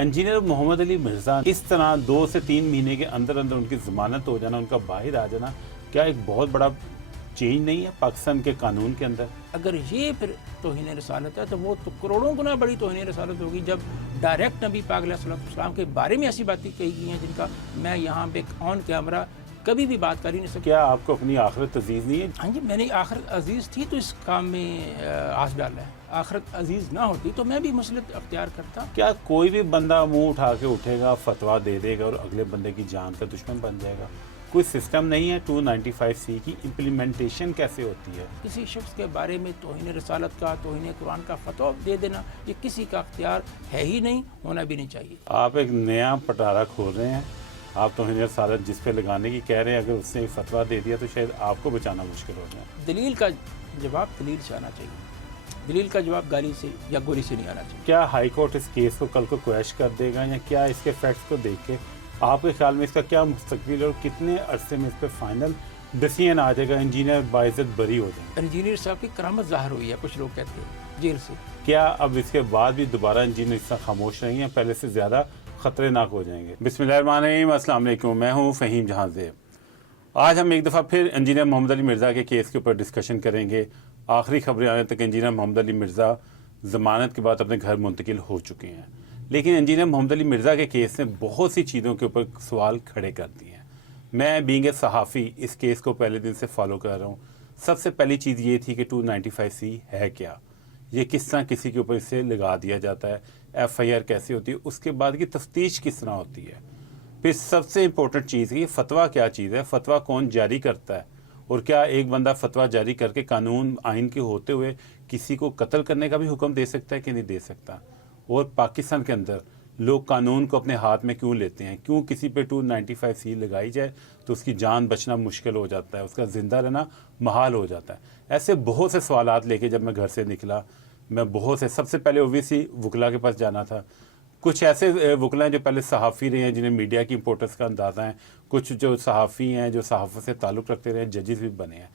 Engineer محمد علی مرزا اس طرح 2 سے 3 مہینے کے اندر اندر ان کی ضمانت ہو جانا، ان کا باہر آ جانا، کیا ایک بہت بڑا چینج نہیں ہے پاکستان کے قانون کے اندر؟ اگر یہ پھر توہین رسالت ہے تو وہ تو کروڑوں گنا بڑی توہین رسالت ہوگی جب ڈائریکٹ نبی پاک علیہ السلام کے بارے میں ایسی باتیں کہی گئی ہیں جن کا میں یہاں پہ آن کیمرہ کبھی بھی بات کر ہی نہیں سکتا۔ کیا آپ کو اپنی آخرت عزیز نہیں ہے؟ ہاں جی، میں نے آخرت عزیز تھی تو اس کام میں آس ڈالا ہے، آخرت عزیز نہ ہوتی تو میں بھی مسلط اختیار کرتا۔ کیا کوئی بھی بندہ منہ اٹھا کے اٹھے گا، فتویٰ دے دے گا اور اگلے بندے کی جان کا دشمن بن جائے گا؟ کوئی سسٹم نہیں ہے 295C کی امپلیمنٹیشن کیسے ہوتی ہے؟ کسی شخص کے بارے میں توہین رسالت کا، توہین قرآن کا فتویٰ دے دینا یہ کسی کا اختیار ہے ہی نہیں، ہونا بھی نہیں چاہیے۔ آپ ایک نیا پٹارا کھول رہے ہیں، آپ توہین رسالت جس پہ لگانے کی کہہ رہے ہیں، اگر اس نے فتویٰ دے دیا تو شاید آپ کو بچانا مشکل ہو جائے۔ دلیل کا جواب دلیل سے آنا چاہیے، دلیل کا جواب گالی سے یا گولی سے نہیں آنا چاہیے۔ کیا ہائی کورٹ اس کیس کو کل کو کویش کر دے گا، یا کیا اس کے فیکٹس کو دیکھ کے آپ کے خیال میں اس کا کیا مستقبل اور کتنے عرصے میں اس پہ فائنل ڈیسیژن آ جائے گا، انجینئر باعزت بری ہو جائیں گے؟ انجینئر صاحب کی کرامت ظاہر ہوئی ہے، کچھ لوگ کہتے ہیں جیل سے۔ کیا اب اس کے بعد بھی دوبارہ انجینئر اس طرح خاموش رہیں گے، پہلے سے زیادہ خطرے ناک ہو جائیں گے؟ بسم اللہ الرحمن الرحیم، السلام علیکم، میں ہوں فہیم جہاں زیب۔ آج ہم ایک دفعہ پھر انجینئر محمد علی مرزا کے کیس کے اوپر ڈسکشن کریں گے۔ آخری خبریں آنے تک انجینئر محمد علی مرزا ضمانت کے بعد اپنے گھر منتقل ہو چکے ہیں، لیکن انجینئر محمد علی مرزا کے کیس نے بہت سی چیزوں کے اوپر سوال کھڑے کر دیے ہیں۔ میں بینگ اے صحافی اس کیس کو پہلے دن سے فالو کر رہا ہوں۔ سب سے پہلی چیز یہ تھی کہ 295C ہے کیا، یہ کس طرح کسی کے اوپر اسے لگا دیا جاتا ہے، FIR کیسے ہوتی ہے، اس کے بعد کی تفتیش کس طرح ہوتی ہے، پھر سب سے امپورٹنٹ چیز یہ فتویٰ کیا چیز ہے، فتویٰ کون جاری کرتا ہے، اور کیا ایک بندہ فتویٰ جاری کر کے قانون آئین کے ہوتے ہوئے کسی کو قتل کرنے کا بھی حکم دے سکتا ہے کہ نہیں دے سکتا، اور پاکستان کے اندر لوگ قانون کو اپنے ہاتھ میں کیوں لیتے ہیں، کیوں کسی پہ 295C لگائی جائے تو اس کی جان بچنا مشکل ہو جاتا ہے، اس کا زندہ رہنا محال ہو جاتا ہے۔ ایسے بہت سے سوالات لے کے جب میں گھر سے نکلا، میں بہت سے سب سے پہلے اوبویسلی وکلا کے پاس جانا تھا۔ کچھ ایسے وکلا ہیں جو پہلے صحافی رہے ہیں، جنہیں میڈیا کی امپورٹنس کا اندازہ ہے، کچھ جو صحافی ہیں جو صحافت سے تعلق رکھتے رہے، ججز بھی بنے ہیں۔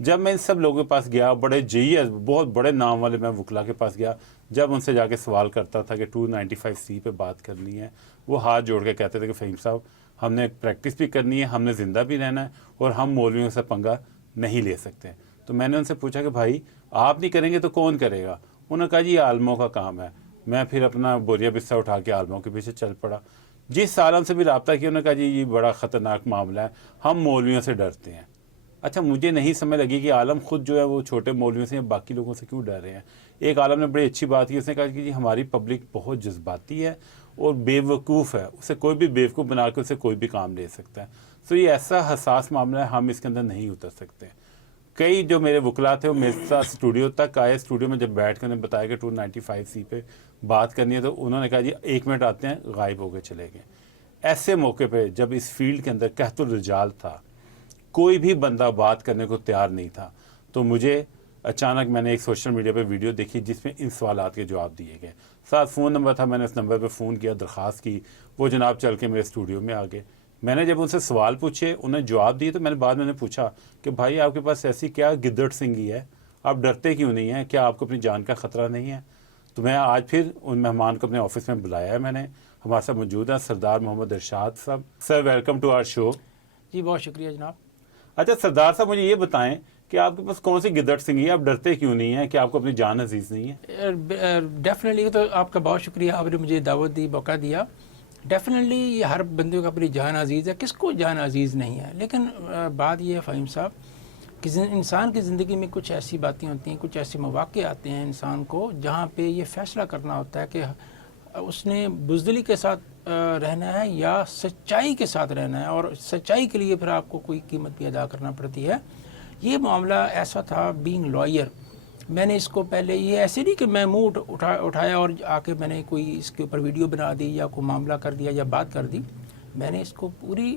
جب میں ان سب لوگوں کے پاس گیا، بڑے جیز بہت بڑے نام والے میں وکلا کے پاس گیا، جب ان سے جا کے سوال کرتا تھا کہ 295C پہ بات کرنی ہے، وہ ہاتھ جوڑ کے کہتے تھے کہ فہیم صاحب ہم نے پریکٹس بھی کرنی ہے، ہم نے زندہ بھی رہنا ہے، اور ہم مولویوں سے پنگا نہیں لے سکتے۔ تو میں نے ان سے پوچھا کہ بھائی آپ نہیں کریں گے تو کون کرے گا؟ انہوں نے کہا جی یہ عالموں کا کام ہے۔ میں پھر اپنا بوریا بستر اٹھا کے عالموں کے پیچھے چل پڑا۔ جس عالم سے بھی رابطہ کیا انہوں نے کہا جی یہ بڑا خطرناک معاملہ ہے، ہم مولویوں سے ڈرتے ہیں۔ اچھا مجھے نہیں سمجھ لگی کہ عالم خود جو ہے وہ چھوٹے مولویوں سے یا باقی لوگوں سے کیوں ڈر رہے ہیں۔ ایک عالم نے بڑی اچھی بات کی، اس نے کہا کہ جی ہماری پبلک بہت جذباتی ہے اور بے وقوف ہے، اسے کوئی بھی بیوقوف بنا کے اسے کوئی بھی کام لے سکتا ہے، تو یہ ایسا حساس معاملہ ہے، ہم اس کے اندر نہیں اتر سکتے۔ کئی جو میرے وکلا تھے وہ میرے ساتھ اسٹوڈیو تک آئے، اسٹوڈیو میں جب بیٹھ کے انہیں بتایا کہ 295C پہ بات کرنی ہے تو انہوں نے کہا جی 1 منٹ آتے ہیں، غائب ہو کے چلے گئے۔ ایسے موقع پہ جب اس فیلڈ کے اندر قحط الرجال تھا، کوئی بھی بندہ بات کرنے کو تیار نہیں تھا، تو مجھے اچانک میں نے ایک سوشل میڈیا پہ ویڈیو دیکھی جس میں ان سوالات کے جواب دیے گئے، ساتھ فون نمبر تھا، میں نے اس نمبر پہ فون کیا، درخواست کی، وہ جناب چل کے میرے اسٹوڈیو میں آ گئے۔ میں نے جب ان سے سوال پوچھے، انہیں جواب دیے، تو میں نے بعد میں پوچھا کہ بھائی آپ کے پاس ایسی کیا گدڑ سنگھی ہے، آپ ڈرتے کیوں نہیں ہیں، کیا آپ کو اپنی جان کا خطرہ نہیں ہے؟ تو میں آج پھر ان مہمان کو اپنے آفس میں بلایا ہے، میں نے ہمارے ساتھ موجود ہیں سردار محمد ارشاد صاحب۔ سر ویلکم ٹو آور شو۔ جی بہت شکریہ جناب۔ اچھا سردار صاحب مجھے یہ بتائیں کہ آپ کے پاس کون سی گدڑ سنگھی ہے، آپ ڈرتے کیوں نہیں ہیں، کہ آپ کو اپنی جان عزیز نہیں ہے؟ ڈیفینیٹلی، تو آپ کا بہت شکریہ، آپ نے مجھے دعوت دی، موقع دیا۔ ڈیفینیٹلی یہ ہر بندے کو اپنی جان عزیز ہے، کس کو جان عزیز نہیں ہے، لیکن بات یہ ہے فہیم صاحب کہ انسان کی زندگی میں کچھ ایسی باتیں ہوتی ہیں، کچھ ایسے مواقع آتے ہیں انسان کو جہاں پہ یہ فیصلہ کرنا ہوتا ہے کہ اس نے بزدلی کے ساتھ رہنا ہے یا سچائی کے ساتھ رہنا ہے، اور سچائی کے لیے پھر آپ کو کوئی قیمت بھی ادا کرنا پڑتی ہے۔ یہ معاملہ ایسا تھا، بینگ لائر، میں نے اس کو پہلے یہ ایسے نہیں کہ میں منہ اٹھایا اور آ کے میں نے کوئی اس کے اوپر ویڈیو بنا دی یا کوئی معاملہ کر دیا یا بات کر دی، میں نے اس کو پوری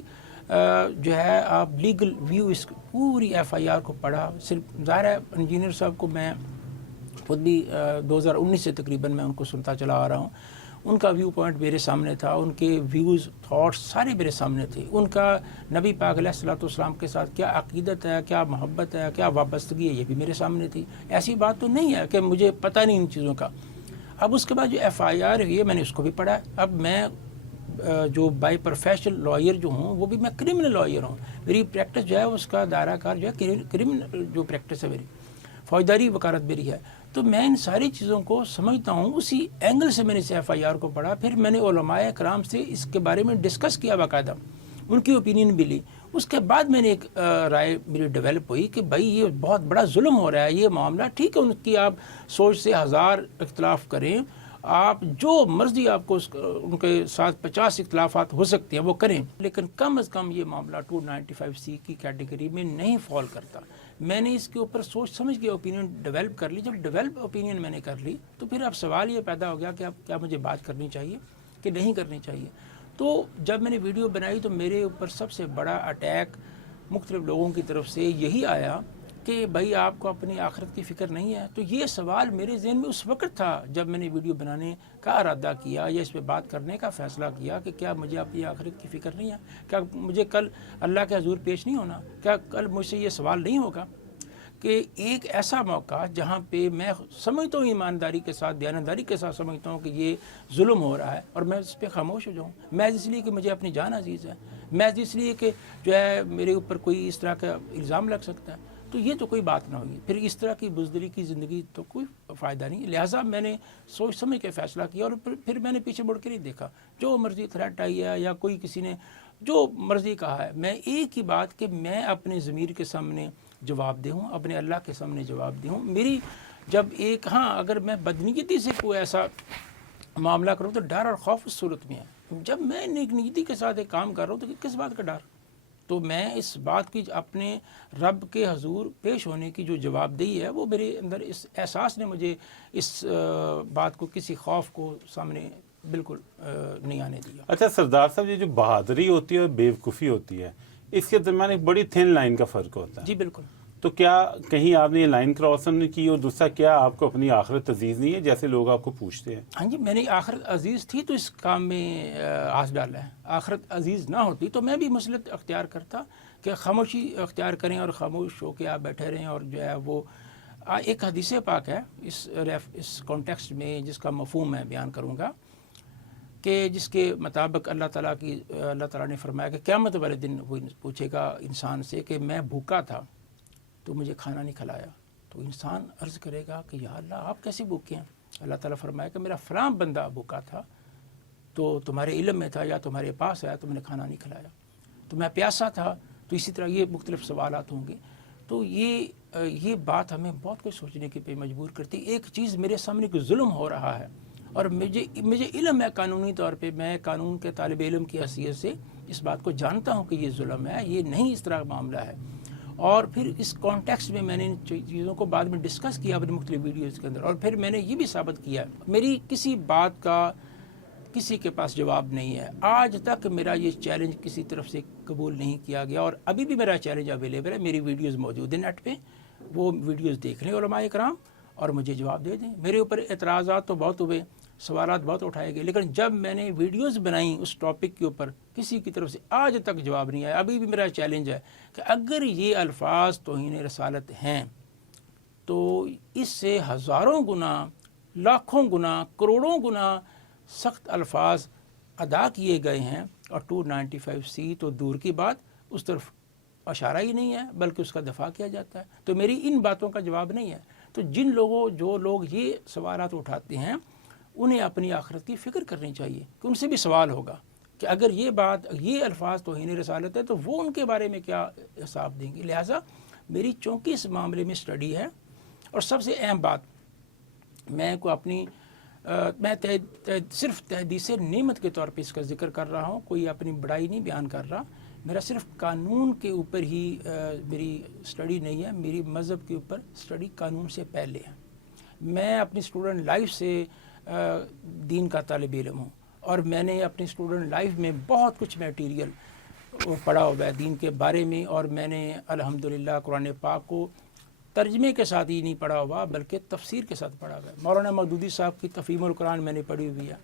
جو ہے آپ لیگل ویو، اس پوری FIR کو پڑھا۔ صرف ظاہر ہے انجینئر صاحب کو میں خود بھی 2019 سے تقریباً میں ان کو سنتا چلا آ رہا ہوں، ان کا ویو پوائنٹ میرے سامنے تھا، ان کے ویوز تھاٹس سارے میرے سامنے تھے، ان کا نبی پاک علیہ السلام کے ساتھ کیا عقیدت ہے، کیا محبت ہے، کیا وابستگی ہے، یہ بھی میرے سامنے تھی۔ ایسی بات تو نہیں ہے کہ مجھے پتہ نہیں ان چیزوں کا۔ اب اس کے بعد جو FIR ہوئی ہے میں نے اس کو بھی پڑھا ہے. اب میں جو بائی پروفیشنل لائر جو ہوں وہ بھی میں کرمنل لائر ہوں. میری پریکٹس جو ہے اس کا دائرہ کار جو ہے کرمنل جو پریکٹس ہے میری فوجداری وکالت میری ہے. تو میں ان ساری چیزوں کو سمجھتا ہوں. اسی اینگل سے میں نے اس FIR کو پڑھا. پھر میں نے علماء کرام سے اس کے بارے میں ڈسکس کیا باقاعدہ, ان کی اوپینین بھی لی. اس کے بعد میں نے ایک رائے میری ڈیولپ ہوئی کہ بھائی یہ بہت بڑا ظلم ہو رہا ہے یہ معاملہ. ٹھیک ہے ان کی آپ سوچ سے 1000 اختلاف کریں, آپ جو مرضی آپ کو ان کے ساتھ 50 اختلافات ہو سکتے ہیں وہ کریں, لیکن کم از کم یہ معاملہ 295C کی کیٹیگری میں نہیں فال کرتا. میں نے اس کے اوپر سوچ سمجھ کے اوپینین ڈیولپ کر لی. جب ڈیولپ اوپینین میں نے کر لی تو پھر اب سوال یہ پیدا ہو گیا کہ اب کیا مجھے بات کرنی چاہیے کہ نہیں کرنی چاہیے. تو جب میں نے ویڈیو بنائی تو میرے اوپر سب سے بڑا اٹیک مختلف لوگوں کی طرف سے یہی آیا کہ بھائی آپ کو اپنی آخرت کی فکر نہیں ہے. تو یہ سوال میرے ذہن میں اس وقت تھا جب میں نے ویڈیو بنانے کا ارادہ کیا یا اس پہ بات کرنے کا فیصلہ کیا کہ کیا مجھے اپنی آخرت کی فکر نہیں ہے, کیا مجھے کل اللہ کے حضور پیش نہیں ہونا, کیا کل مجھ سے یہ سوال نہیں ہوگا کہ ایک ایسا موقع جہاں پہ میں سمجھتا ہوں ایمانداری کے ساتھ دیانتداری کے ساتھ سمجھتا ہوں کہ یہ ظلم ہو رہا ہے اور میں اس پہ خاموش ہو جاؤں, محض اس لیے کہ مجھے اپنی جان عزیز ہے, محض اس لیے کہ جو ہے میرے اوپر کوئی اس طرح کا الزام لگ سکتا ہے. تو یہ تو کوئی بات نہ ہوئی. پھر اس طرح کی بزدلی کی زندگی تو کوئی فائدہ نہیں. لہٰذا میں نے سوچ سمجھ کے فیصلہ کیا اور پھر میں نے پیچھے مڑ کے نہیں دیکھا. جو مرضی تھریٹ آئی ہے یا کوئی کسی نے جو مرضی کہا ہے, میں ایک ہی بات کہ میں اپنے ضمیر کے سامنے جواب دہ ہوں, اپنے اللہ کے سامنے جواب دہ ہوں. میری جب ایک اگر میں بدنیتی سے کوئی ایسا معاملہ کروں تو ڈر اور خوف اس صورت میں ہے. جب میں نیک نیتی کے ساتھ ایک کام کر رہا ہوں تو کس بات کا ڈر؟ تو میں اس بات کی اپنے رب کے حضور پیش ہونے کی جو جواب دہی ہے وہ میرے اندر اس احساس نے مجھے اس بات کو کسی خوف کو سامنے بالکل نہیں آنے دیا. اچھا سردار صاحب, یہ جو بہادری ہوتی ہے اور بیوقوفی ہوتی ہے اس کے درمیان ایک بڑی تھن لائن کا فرق ہوتا ہے. جی بالکل. تو کیا کہیں آپ نے یہ لائن کراس نہیں کی؟ اور دوسرا, کیا آپ کو اپنی آخرت عزیز نہیں ہے جیسے لوگ آپ کو پوچھتے ہیں؟ ہاں جی, میں نے آخرت عزیز تھی تو اس کام میں آس ڈالا ہے. آخرت عزیز نہ ہوتی تو میں بھی مسلط اختیار کرتا کہ خاموشی اختیار کریں اور خاموش ہو کے آپ بیٹھے رہیں. اور جو ہے وہ ایک حدیث پاک ہے اس کانٹیکسٹ میں جس کا مفہوم میں بیان کروں گا کہ جس کے مطابق اللہ تعالیٰ نے فرمایا کہ قیامت والے دن وہ پوچھے گا انسان سے کہ میں بھوکا تھا تو مجھے کھانا نہیں کھلایا. تو انسان عرض کرے گا کہ یا اللہ آپ کیسے بھوکے ہیں؟ اللہ تعالیٰ فرمایا کہ میرا فلاں بندہ بھوکا تھا تو تمہارے علم میں تھا یا تمہارے پاس آیا تو میں نے کھانا نہیں کھلایا. تو میں پیاسا تھا. تو اسی طرح یہ مختلف سوالات ہوں گے. تو یہ بات ہمیں بہت کچھ سوچنے کے پہ مجبور کرتی. ایک چیز میرے سامنے کوئی ظلم ہو رہا ہے اور مجھے علم ہے قانونی طور پہ, میں قانون کے طالب علم کی حیثیت سے اس بات کو جانتا ہوں کہ یہ ظلم ہے, یہ نہیں اس طرح کا معاملہ ہے. اور پھر اس کانٹیکسٹ میں نے ان چیزوں کو بعد میں ڈسکس کیا اپنی مختلف ویڈیوز کے اندر. اور پھر میں نے یہ بھی ثابت کیا میری کسی بات کا کسی کے پاس جواب نہیں ہے. آج تک میرا یہ چیلنج کسی طرف سے قبول نہیں کیا گیا اور ابھی بھی میرا چیلنج اویلیبل ہے. میری ویڈیوز موجود ہیں نیٹ پہ, وہ ویڈیوز دیکھ لیں علماء کرام اور مجھے جواب دے دیں. میرے اوپر اعتراضات تو بہت ہوئے, سوالات بہت اٹھائے گئے, لیکن جب میں نے ویڈیوز بنائیں اس ٹاپک کے اوپر کسی کی طرف سے آج تک جواب نہیں آیا. ابھی بھی میرا چیلنج ہے کہ اگر یہ الفاظ توہین رسالت ہیں تو اس سے ہزاروں گنا, لاکھوں گنا, کروڑوں گنا سخت الفاظ ادا کیے گئے ہیں. اور 295C تو دور کی بات, اس طرف اشارہ ہی نہیں ہے بلکہ اس کا دفاع کیا جاتا ہے. تو میری ان باتوں کا جواب نہیں ہے. تو جو لوگ یہ سوالات اٹھاتے ہیں انہیں اپنی آخرت کی فکر کرنی چاہیے کہ ان سے بھی سوال ہوگا کہ اگر یہ الفاظ توہین رسالت ہے تو وہ ان کے بارے میں کیا حساب دیں گے. لہٰذا میری چونکہ اس معاملے میں اسٹڈی ہے. اور سب سے اہم بات, میں صرف تحدیث نعمت کے طور پہ اس کا ذکر کر رہا ہوں, کوئی اپنی بڑائی نہیں بیان کر رہا. میرا صرف قانون کے اوپر ہی میری اسٹڈی نہیں ہے, میری مذہب کے اوپر اسٹڈی قانون سے پہلے ہے. میں اپنی اسٹوڈنٹ لائف سے دین کا طالب علم ہوں اور میں نے اپنی اسٹوڈنٹ لائف میں بہت کچھ میٹیریل پڑھا ہوا ہے دین کے بارے میں. اور میں نے الحمدللہ قرآن پاک کو ترجمے کے ساتھ ہی نہیں پڑھا ہوا بلکہ تفسیر کے ساتھ پڑھا ہوا ہے. مولانا مودودی صاحب کی تفہیم القرآن میں نے پڑھی ہوئی ہے.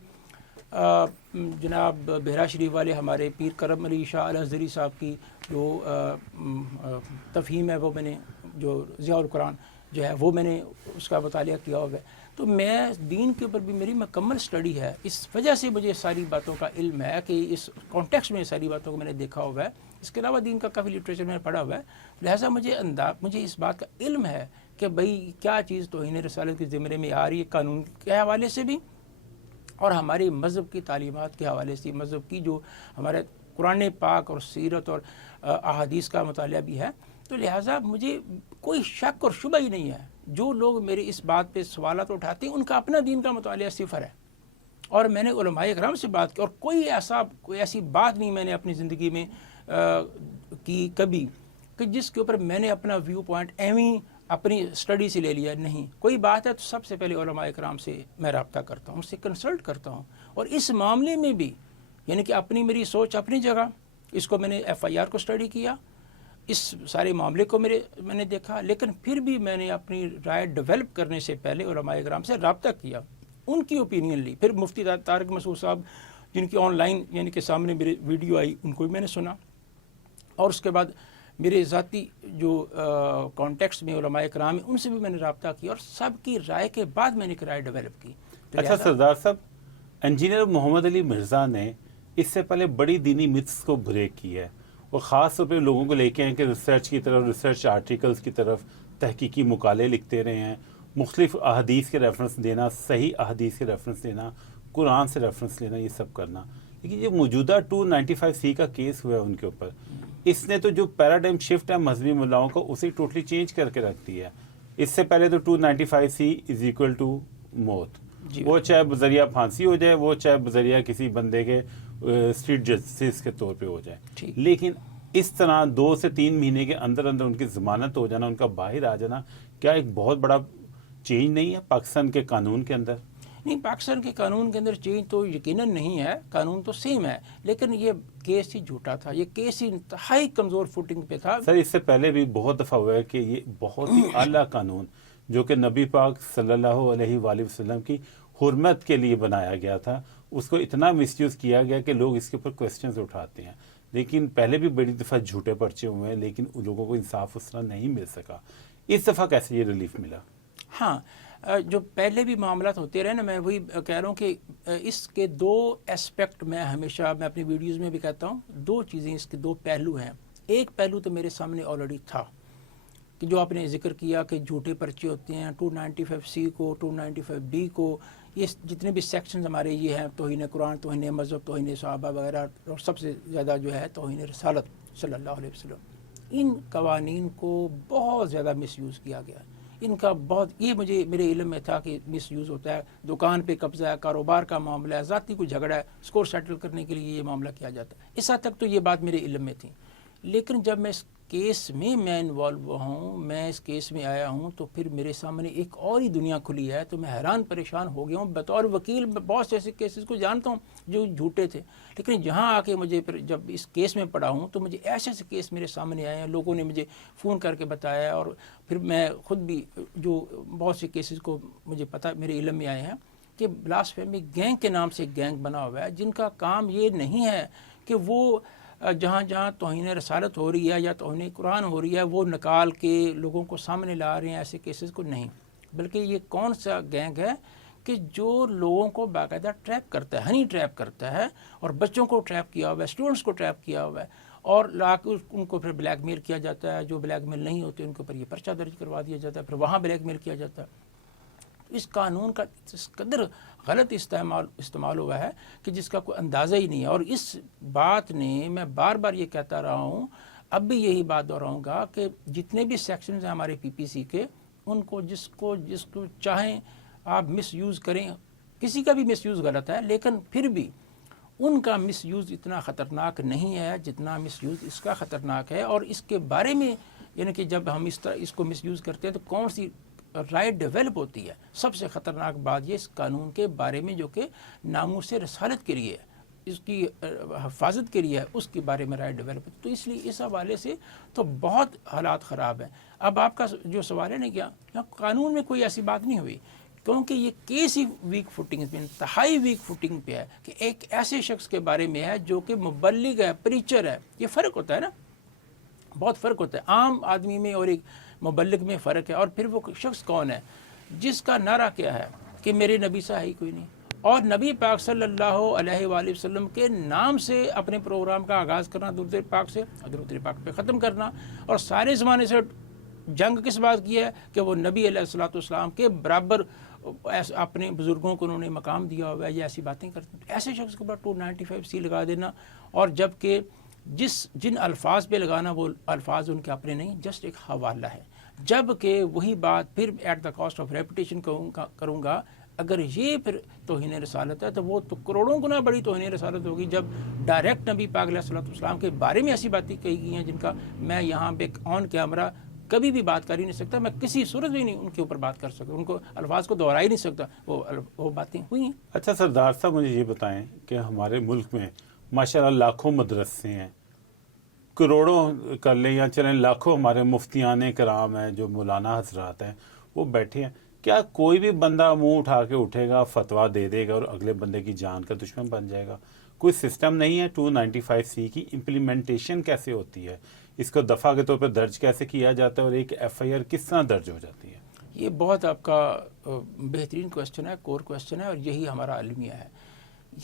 جناب بہرا شریف والے ہمارے پیر کرم علی شاہ الازہری صاحب کی جو تفہیم ہے وہ میں نے, جو ضیاء القرآن جو ہے وہ میں نے اس کا مطالعہ کیا ہوا ہے. تو میں دین کے اوپر بھی میری مکمل سٹڈی ہے، اس وجہ سے مجھے ساری باتوں کا علم ہے کہ اس کانٹیکسٹ میں ساری باتوں کو میں نے دیکھا ہوا ہے. اس کے علاوہ دین کا کافی لٹریچر میں نے پڑھا ہوا ہے، لہٰذا مجھے اس بات کا علم ہے کہ بھئی کیا چیز توہین رسالت کے زمرے میں آ رہی ہے، قانون کے حوالے سے بھی اور ہمارے مذہب کی تعلیمات کے حوالے سے، مذہب کی جو ہمارے قرآن پاک اور سیرت اور احادیث کا مطالعہ بھی ہے. تو لہٰذا مجھے کوئی شک اور شبہ ہی نہیں ہے. جو لوگ میرے اس بات پہ سوالات اٹھاتے ہیں ان کا اپنا دین کا مطالعہ صفر ہے، اور میں نے علماء اکرام سے بات کی، اور کوئی ایسی بات نہیں میں نے اپنی زندگی میں کی کبھی کہ جس کے اوپر میں نے اپنا ویو پوائنٹ ایویں اپنی سٹڈی سے لے لیا. نہیں، کوئی بات ہے تو سب سے پہلے علماء اکرام سے میں رابطہ کرتا ہوں، ان سے کنسلٹ کرتا ہوں. اور اس معاملے میں بھی یعنی کہ میری سوچ اپنی جگہ، اس کو میں نے FIR کو سٹڈی کیا، اس سارے معاملے کو میں نے دیکھا، لیکن پھر بھی میں نے اپنی رائے ڈیولپ کرنے سے پہلے علماء اکرام سے رابطہ کیا، ان کی اوپینین لی. پھر مفتی طارق مسعود صاحب جن کی آن لائن یعنی کہ سامنے میری ویڈیو آئی، ان کو بھی میں نے سنا، اور اس کے بعد میرے ذاتی جو کانٹیکسٹ میں علماء اکرام ہیں ان سے بھی میں نے رابطہ کیا، اور سب کی رائے کے بعد میں نے ایک رائے ڈیولپ کی. اچھا سردار صاحب، انجینئر محمد علی مرزا نے اس سے پہلے بڑی دینی متس کو بریک کی ہے، اور خاص طور پہ لوگوں کو لے کے ہیں کہ ریسرچ کی طرف، ریسرچ آرٹیکلز کی طرف، تحقیقی مقالے لکھتے رہے ہیں، مختلف احادیث کے ریفرنس دینا، صحیح احادیث کے ریفرنس دینا، قرآن سے ریفرنس لینا، یہ سب کرنا. لیکن یہ موجودہ 295C کا کیس ہوا ہے ان کے اوپر، اس نے تو جو پیراڈائم شفٹ ہے مذہبی ملاؤں کو اسے ٹوٹلی چینج کر کے رکھ دیا ہے. اس سے پہلے تو 295C = موت، وہ چاہے بذریعہ پھانسی ہو جائے، وہ چاہے بذریعہ کسی بندے کے اسٹریٹ جسٹس کے طور پہ ہو جائے. لیکن اس طرح 2 سے 3 مہینے کے اندر ان کی ضمانت ہو جانا، ان کا باہر آ جانا، کیا ایک بہت بڑا چینج نہیں ہے پاکستان کے قانون کے اندر؟ نہیں، پاکستان کے قانون کے اندر چینج تو یقیناً نہیں ہے، قانون تو سیم ہے، لیکن یہ کیس ہی جھوٹا تھا، یہ کیس ہی انتہائی کمزور فوٹنگ پہ تھا. سر اس سے پہلے بھی بہت دفعہ ہوا ہے کہ یہ بہت ہی اعلیٰ قانون جو کہ نبی پاک صلی اللہ علیہ وآلہ وسلم کی حرمت کے لیے بنایا گیا تھا، اس کو اتنا مس یوز کیا گیا کہ لوگ اس کے اوپر کوسچنز اٹھاتے ہیں. لیکن پہلے بھی بڑی دفعہ جھوٹے پرچے ہوئے ہیں، لیکن ان لوگوں کو انصاف اس طرح نہیں مل سکا. اس دفعہ کیسے یہ ریلیف ملا؟ ہاں، جو پہلے بھی معاملات ہوتے رہے نا، میں وہی کہہ رہا ہوں کہ اس کے 2 اسپیکٹ میں اپنی ویڈیوز میں بھی کہتا ہوں، 2 چیزیں اس کے 2 پہلو ہیں. ایک پہلو تو میرے سامنے آلریڈی تھا کہ جو آپ نے ذکر کیا کہ جھوٹے پرچے ہوتے ہیں، 295C کو، 295B کو، یہ جتنے بھی سیکشنز ہمارے یہ ہیں، توہین قرآن، توہین مذہب، توہین صحابہ وغیرہ، اور سب سے زیادہ جو ہے توہین رسالت صلی اللہ علیہ وسلم، ان قوانین کو بہت زیادہ مس یوز کیا گیا. ان کا یہ میرے علم میں تھا کہ مس یوز ہوتا ہے. دکان پہ قبضہ ہے، کاروبار کا معاملہ ہے، ذاتی کوئی جھگڑا ہے، اسکور سیٹل کرنے کے لیے یہ معاملہ کیا جاتا ہے. اس حد تک تو یہ بات میرے علم میں تھی. لیکن جب میں اس کیس میں انوالو ہوں، میں اس کیس میں آیا ہوں، تو پھر میرے سامنے ایک اور ہی دنیا کھلی ہے. تو میں حیران پریشان ہو گیا ہوں. بطور وکیل میں بہت سے ایسے کیسز کو جانتا ہوں جو جھوٹے تھے، لیکن جہاں آ کے مجھے پھر جب اس کیس میں پڑھا ہوں تو مجھے ایسے کیس میرے سامنے آئے ہیں، لوگوں نے مجھے فون کر کے بتایا، اور پھر میں خود بھی جو بہت سے کیسز کو مجھے پتہ میرے علم میں آئے ہیں کہ بلاسفیمی گینگ کے نام سے ایک گینگ بنا ہوا ہے، جن کا کام یہ نہیں ہے کہ وہ جہاں جہاں توہین رسالت ہو رہی ہے یا توہین قرآن ہو رہی ہے وہ نکال کے لوگوں کو سامنے لا رہے ہیں ایسے کیسز کو. نہیں، بلکہ یہ کون سا گینگ ہے کہ جو لوگوں کو باقاعدہ ٹریپ کرتا ہے، ہنی ٹریپ کرتا ہے، اور بچوں کو ٹریپ کیا ہوا ہے، اسٹوڈنٹس کو ٹریپ کیا ہوا ہے، اور لا کے ان کو پھر بلیک میل کیا جاتا ہے. جو بلیک میل نہیں ہوتے ان کے اوپر یہ پرچہ درج کروا دیا جاتا ہے، پھر وہاں بلیک میل کیا جاتا ہے. اس قانون کا اس قدر غلط استعمال ہوا ہے کہ جس کا کوئی اندازہ ہی نہیں ہے. اور اس بات نے میں بار بار یہ کہتا رہا ہوں، اب بھی یہی بات دہراؤں گا کہ جتنے بھی سیکشنز ہیں ہمارے PPC کے، ان کو جس کو چاہیں آپ مس یوز کریں. کسی کا بھی مس یوز غلط ہے، لیکن پھر بھی ان کا مس یوز اتنا خطرناک نہیں ہے جتنا مس یوز اس کا خطرناک ہے. اور اس کے بارے میں یعنی کہ جب ہم اس کو مس یوز کرتے ہیں تو کون سی رائٹ ڈیولپ ہوتی ہے. سب سے خطرناک بات یہ اس قانون کے بارے میں جو کہ ناموس رسالت کے لیے ہے، اس کی حفاظت کے لیے ہے، اس کے بارے میں رائٹ ڈیولپ. تو اس لیے اس حوالے سے تو بہت حالات خراب ہیں. اب آپ کا جو سوال ہے نا کہ قانون میں کوئی ایسی بات نہیں ہوئی، کیونکہ یہ کیس ہی ویک فوٹنگ پہ، انتہائی ویک فوٹنگ پہ ہے کہ ایک ایسے شخص کے بارے میں ہے جو کہ مبلغ ہے، پریچر ہے. یہ فرق ہوتا ہے نا، بہت فرق ہوتا ہے. عام آدمی میں اور ایک مبلغ میں فرق ہے. اور پھر وہ شخص کون ہے جس کا نعرہ کیا ہے کہ میرے نبی سے ہے ہی کوئی نہیں، اور نبی پاک صلی اللہ علیہ وآلہ وسلم کے نام سے اپنے پروگرام کا آغاز کرنا، درود پاک سے، درود پاک پہ ختم کرنا، اور سارے زمانے سے جنگ کس بات کی ہے کہ وہ نبی علیہ الصلوۃ والسلام کے برابر اپنے بزرگوں کو انہوں نے مقام دیا ہوا ہے، یہ ایسی باتیں کرتے ہیں. ایسے شخص کے اوپر 295C لگا دینا، اور جب کہ جن الفاظ پہ لگانا وہ الفاظ ان کے اپنے نہیں، جسٹ ایک حوالہ ہے. جب کہ وہی بات پھر at the cost of reputation کروں گا، اگر یہ پھر توہین رسالت ہے تو وہ تو کروڑوں گنا بڑی توہین رسالت ہوگی جب ڈائریکٹ نبی پاک علیہ الصلوۃ والسلام کے بارے میں ایسی باتیں کہی گئی ہیں جن کا میں یہاں پہ آن کیمرہ کبھی بھی بات کر ہی نہیں سکتا، میں کسی صورت بھی نہیں ان کے اوپر بات کر سکتا، ان کو الفاظ کو دہرا ہی نہیں سکتا، وہ باتیں ہوئی ہیں. اچھا سردار صاحب، مجھے یہ بتائیں کہ ہمارے ملک میں ماشاءاللہ لاکھوں مدرسے ہیں، کروڑوں کر لیں یا چلیں لاکھوں ہمارے مفتیان کرام ہیں، جو مولانا حضرات ہیں وہ بیٹھے ہیں. کیا کوئی بھی بندہ منہ اٹھا کے اٹھے گا، فتویٰ دے دے گا اور اگلے بندے کی جان کا دشمن بن جائے گا؟ کوئی سسٹم نہیں ہے. 295C کی امپلیمنٹیشن کیسے ہوتی ہے؟ اس کو دفعہ کے طور پر درج کیسے کیا جاتا ہے، اور ایک FIR کس طرح درج ہو جاتی ہے؟ یہ بہت آپ کا بہترین کویسچن ہے، کور کویسچن ہے، اور یہی ہمارا المیہ ہے.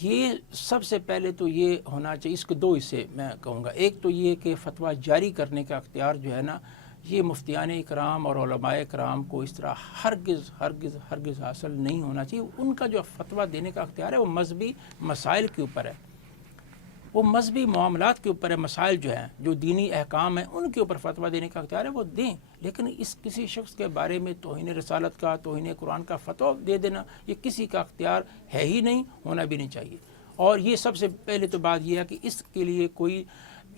یہ سب سے پہلے تو یہ ہونا چاہیے، اس کے دو حصے میں کہوں گا. ایک تو یہ کہ فتویٰ جاری کرنے کا اختیار جو ہے نا، یہ مفتیان کرام اور علماء کرام کو اس طرح ہرگز ہرگز ہرگز حاصل نہیں ہونا چاہیے. ان کا جو فتویٰ دینے کا اختیار ہے وہ مذہبی مسائل کے اوپر ہے، وہ مذہبی معاملات کے اوپر ہے. مسائل جو ہیں، جو دینی احکام ہیں، ان کے اوپر فتویٰ دینے کا اختیار ہے، وہ دیں. لیکن اس کسی شخص کے بارے میں توہین رسالت کا، توہین قرآن کا فتویٰ دے دینا، یہ کسی کا اختیار ہے ہی نہیں، ہونا بھی نہیں چاہیے. اور یہ سب سے پہلے تو بات یہ ہے کہ اس کے لیے کوئی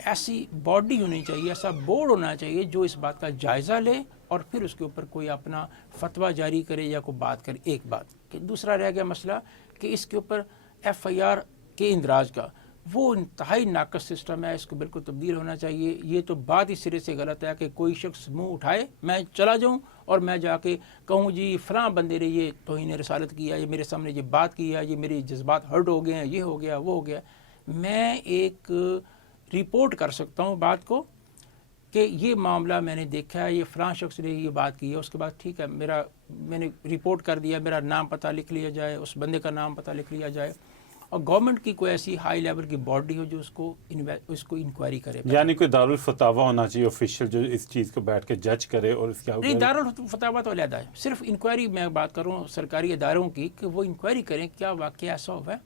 ایسی باڈی ہونی چاہیے، ایسا بورڈ ہونا چاہیے جو اس بات کا جائزہ لے اور پھر اس کے اوپر کوئی اپنا فتویٰ جاری کرے یا کوئی بات کرے. ایک بات کہ دوسرا رہ گیا مسئلہ کہ اس کے اوپر FIR کے اندراج کا، وہ انتہائی ناقص سسٹم ہے، اس کو بالکل تبدیل ہونا چاہیے. یہ تو بات ہی سرے سے غلط ہے کہ کوئی شخص منہ اٹھائے، میں چلا جاؤں اور میں جا کے کہوں جی فلاں بندے نے یہ توہین رسالت کیا، یہ میرے سامنے یہ بات کیا، یہ میرے جذبات ہرٹ ہو گئے ہیں، یہ ہو گیا، وہ ہو گیا. میں ایک رپورٹ کر سکتا ہوں بات کو کہ یہ معاملہ میں نے دیکھا ہے، یہ فلاں شخص نے یہ بات کی ہے، اس کے بعد ٹھیک ہے میں نے رپورٹ کر دیا، میرا نام پتہ لکھ لیا جائے، اس بندے کا نام پتہ لکھ لیا جائے، اور گورنمنٹ کی کوئی ایسی ہائی لیول کی باڈی ہو جو اس کو انکوائری کرے. یعنی کوئی دارالفتاویٰ ہونا چاہیے آفیشیل جو اس چیز کو بیٹھ کے جج کرے اور اس کے نہیں، دارالفتاویٰ تو علیحدہ ہے، صرف انکوائری میں بات کروں سرکاری اداروں کی کہ وہ انکوائری کریں کیا واقعہ ایسا ہوا ہے.